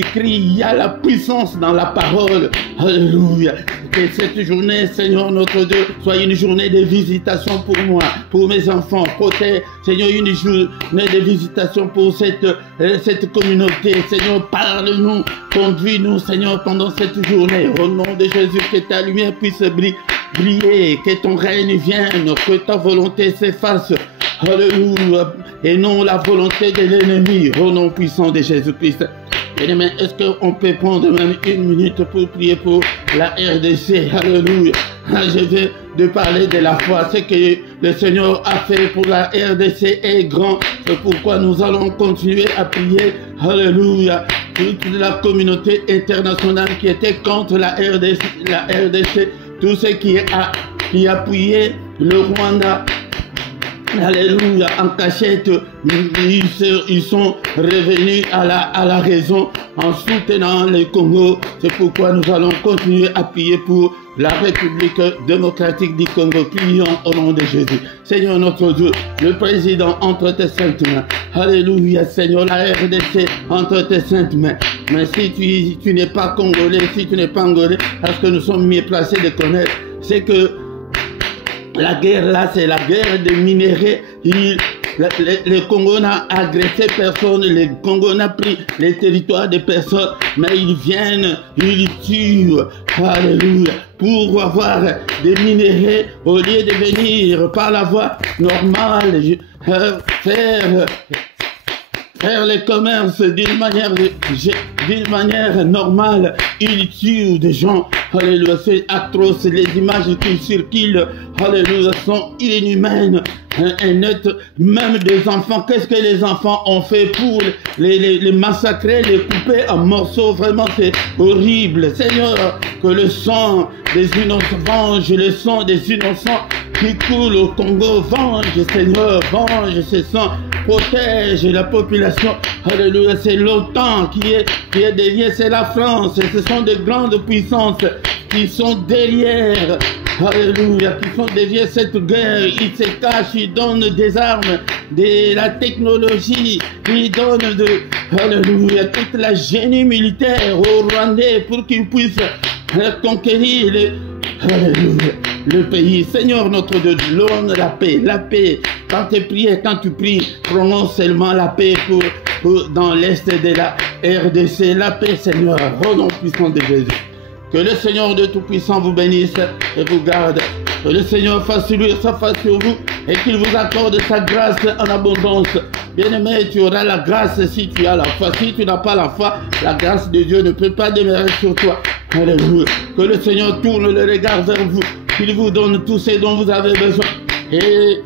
cries, il y a la puissance dans la parole. Alléluia. Que cette journée, Seigneur notre Dieu, soit une journée de visitation pour moi, pour mes enfants. Protège, Seigneur, une journée de visitation pour cette communauté. Seigneur, parle-nous, conduis-nous, Seigneur, pendant cette journée. Au nom de Jésus, que ta lumière puisse briller, que ton règne vienne, que ta volonté s'efface. Alléluia. Et non la volonté de l'ennemi. Au nom puissant de Jésus-Christ. Bien-aimé, est-ce qu'on peut prendre même une minute pour prier pour la RDC? Alléluia. Je viens de parler de la foi. Ce que le Seigneur a fait pour la RDC est grand. C'est pourquoi nous allons continuer à prier. Alléluia. Toute la communauté internationale qui était contre la RDC, tout ce qui appuyait le Rwanda. Alléluia, en cachette, ils sont revenus à la raison en soutenant le Congo. C'est pourquoi nous allons continuer à prier pour la République démocratique du Congo. Prions au nom de Jésus. Seigneur notre Dieu, le président entre tes saintes mains. Alléluia, Seigneur, la RDC entre tes saintes mains. Mais si tu n'es pas congolais, si tu n'es pas angolais, parce que nous sommes mieux placés de connaître, c'est que la guerre là, c'est la guerre des minéraux. Le Congo n'a agressé personne, le Congo n'a pris les territoires de personne, mais ils viennent, ils tuent, alléluia, pour avoir des minéraux au lieu de venir par la voie normale, faire les commerces d'une manière normale. Ils tuent des gens. Alléluia, c'est atroce. Les images qui circulent, alléluia, sont inhumaines. Même des enfants, qu'est-ce que les enfants ont fait pour les massacrer, les couper en morceaux? Vraiment, c'est horrible. Seigneur, que le sang des innocents venge, le sang des innocents qui coule au Congo, venge, Seigneur, venge ce sang, protège la population. Alléluia, c'est l'OTAN qui est derrière, c'est la France, ce sont des grandes puissances qui sont derrière. Alléluia, qui sont derrière cette guerre. Ils se cachent, ils donnent des armes, de la technologie, ils donnent alléluia, toute la génie militaire aux Rwandais pour qu'ils puissent conquérir le pays. Seigneur notre Dieu, donne la paix, la paix. Quand tu pries, prononce seulement la paix dans l'est de la RDC, la paix, Seigneur, au nom puissant de Jésus. Que le Seigneur de Tout-Puissant vous bénisse et vous garde. Que le Seigneur fasse luire sa face sur vous et qu'il vous accorde sa grâce en abondance. Bien-aimé, tu auras la grâce si tu as la foi. Si tu n'as pas la foi, la grâce de Dieu ne peut pas demeurer sur toi. Alléluia. Que le Seigneur tourne le regard vers vous, qu'il vous donne tout ce dont vous avez besoin. Et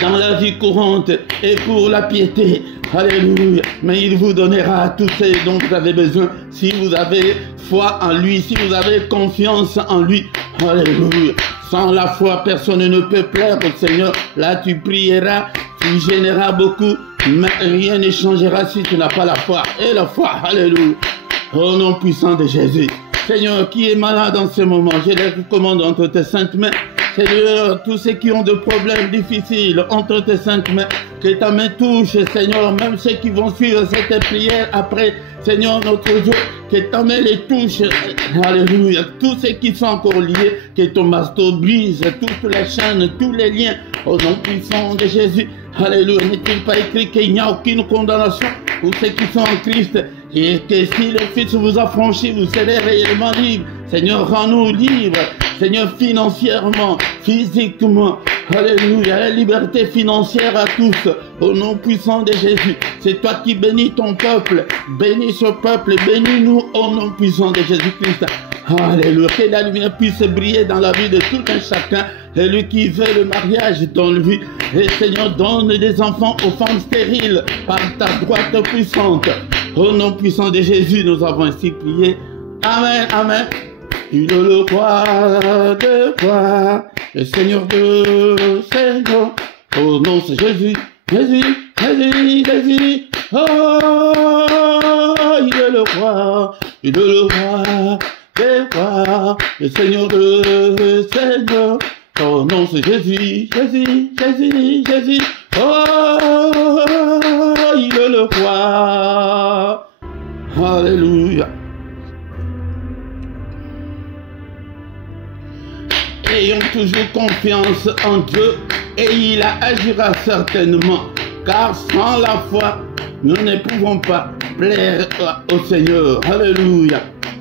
dans la vie courante et pour la piété. Alléluia. Mais il vous donnera tout ce dont vous avez besoin si vous avez foi en lui, si vous avez confiance en lui. Alléluia. Sans la foi, personne ne peut plaire au Seigneur. Là, tu prieras, tu gêneras beaucoup, mais rien ne changera si tu n'as pas la foi. Et la foi, alléluia. Au nom puissant de Jésus. Seigneur, qui est malade en ce moment, je les recommande entre tes saintes mains. Seigneur, tous ceux qui ont des problèmes difficiles entre tes saintes mains, que ta main touche, Seigneur, même ceux qui vont suivre cette prière après, Seigneur notre Dieu, que ta main les touche, alléluia, tous ceux qui sont encore liés, que ton marteau brise toutes les chaînes, tous les liens, au nom puissant de Jésus, alléluia. N'est-il pas écrit qu'il n'y a aucune condamnation pour ceux qui sont en Christ, et que si le Fils vous a franchi, vous serez réellement libre. Seigneur, rends-nous libres, Seigneur, financièrement, physiquement, alléluia, la liberté financière à tous, au nom puissant de Jésus. C'est toi qui bénis ton peuple, bénis ce peuple, bénis-nous au nom puissant de Jésus-Christ. Alléluia, que la lumière puisse briller dans la vie de tout un chacun. Et lui qui veut le mariage, donne-lui. Et Seigneur, donne des enfants aux femmes stériles par ta droite puissante. Au nom puissant de Jésus, nous avons ainsi prié. Amen, amen. Il le croit de quoi le Seigneur de Seigneur. Au nom de Jésus, Jésus, Jésus, Jésus. Oh, il le croit de quoi le Seigneur de Seigneur. Au nom de Jésus, Jésus, Jésus, Jésus. Oh, il le croit. Alléluia. Ayons toujours confiance en Dieu et il agira certainement, car sans la foi, nous ne pouvons pas plaire au Seigneur. Alléluia.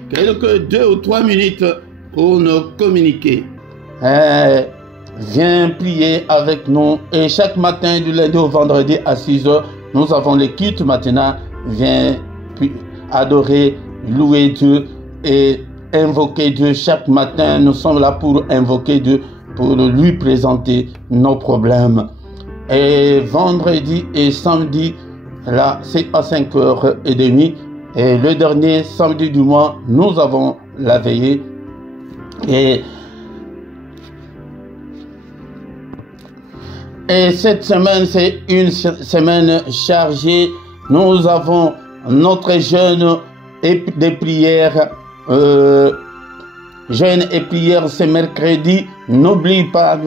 Quelques 2 ou 3 minutes pour nous communiquer. Viens prier avec nous et chaque matin du lundi au vendredi à 6 h, nous avons les cultes matinal. Viens adorer, louer Dieu et invoquer Dieu chaque matin. Nous sommes là pour invoquer Dieu, pour lui présenter nos problèmes. Et vendredi et samedi, là, c'est à 5h30. Et le dernier samedi du mois, nous avons la veillée. Et cette semaine, c'est une semaine chargée. Nous avons notre jeûne et des prières. Jeûne et prière, c'est mercredi. N'oublie pas,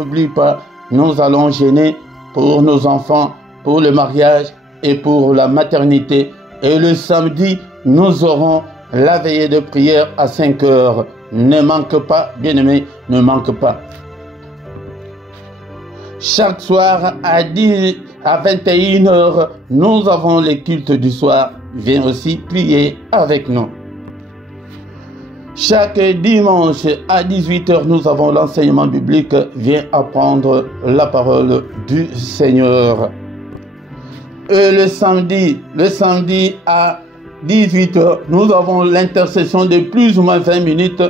nous allons jeûner pour nos enfants, pour le mariage et pour la maternité. Et le samedi, nous aurons la veillée de prière à 5 h. Ne manque pas, bien-aimés, ne manque pas. Chaque soir à 21 h, nous avons les cultes du soir. Viens aussi prier avec nous. Chaque dimanche à 18 h, nous avons l'enseignement biblique. Viens apprendre la parole du Seigneur. Et le samedi à 18 h, nous avons l'intercession de plus ou moins 20 minutes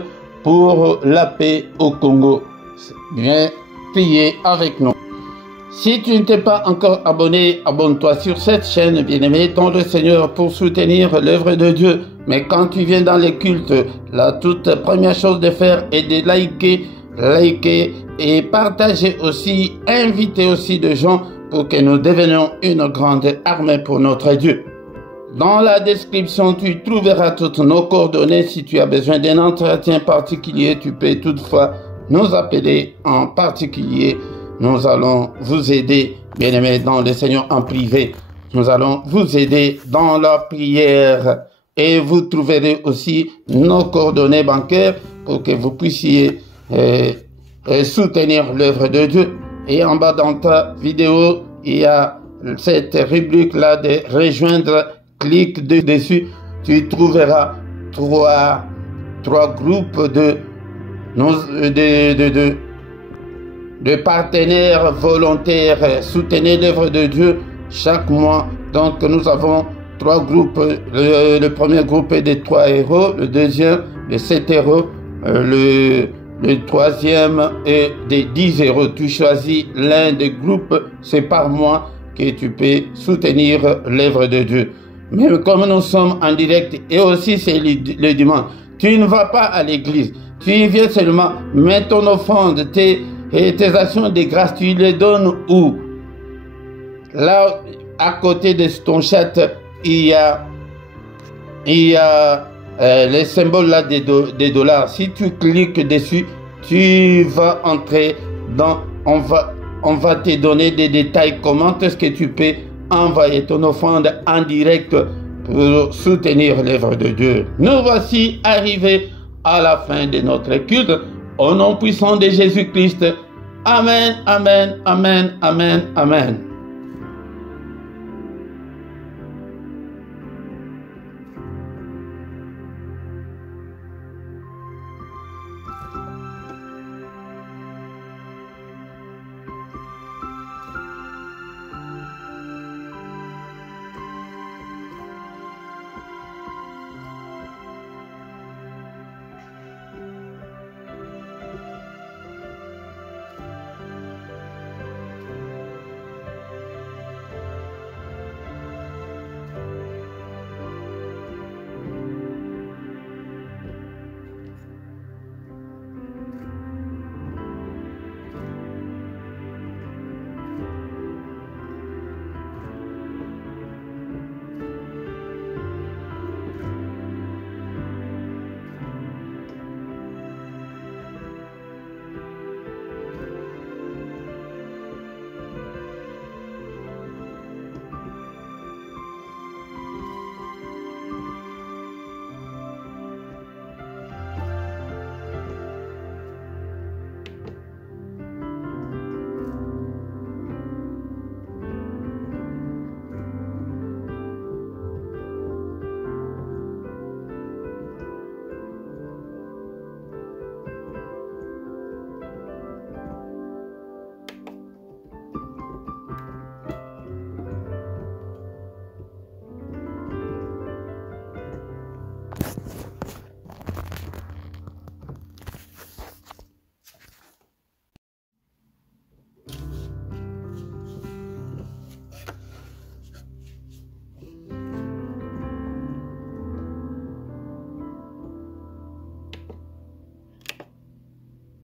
pour la paix au Congo. Viens prier avec nous. Si tu ne t'es pas encore abonné, abonne-toi sur cette chaîne, bien-aimé, dans le Seigneur, pour soutenir l'œuvre de Dieu. Mais quand tu viens dans les cultes, la toute première chose de faire est de liker et partager aussi, inviter aussi des gens pour que nous devenions une grande armée pour notre Dieu. Dans la description, tu trouveras toutes nos coordonnées. Si tu as besoin d'un entretien particulier, tu peux toutefois nous appeler en particulier. Nous allons vous aider, bien-aimés, dans le Seigneur en privé. Nous allons vous aider dans la prière. Et vous trouverez aussi nos coordonnées bancaires pour que vous puissiez soutenir l'œuvre de Dieu. Et en bas dans ta vidéo, il y a cette rubrique-là de rejoindre. Clique dessus. Tu trouveras trois groupes de partenaires volontaires. Soutenir l'œuvre de Dieu chaque mois. Donc nous avons 3 groupes. Le premier groupe est de 3 €, le deuxième de 7 €, le troisième est de 10 €. Tu choisis l'un des groupes, c'est par mois que tu peux soutenir l'œuvre de Dieu. Mais comme nous sommes en direct et aussi c'est le dimanche, tu ne vas pas à l'église, tu y viens seulement, mets ton offrande, tes actions de grâce, tu les donnes où? Là, à côté de ton chat, il y a les symboles là des dollars. Si tu cliques dessus, tu vas entrer dans, on va te donner des détails, comment est-ce que tu peux envoyer ton offrande en direct pour soutenir l'œuvre de Dieu. Nous voici arrivés à la fin de notre culte. Au nom puissant de Jésus-Christ. Amen, amen, amen, amen, amen.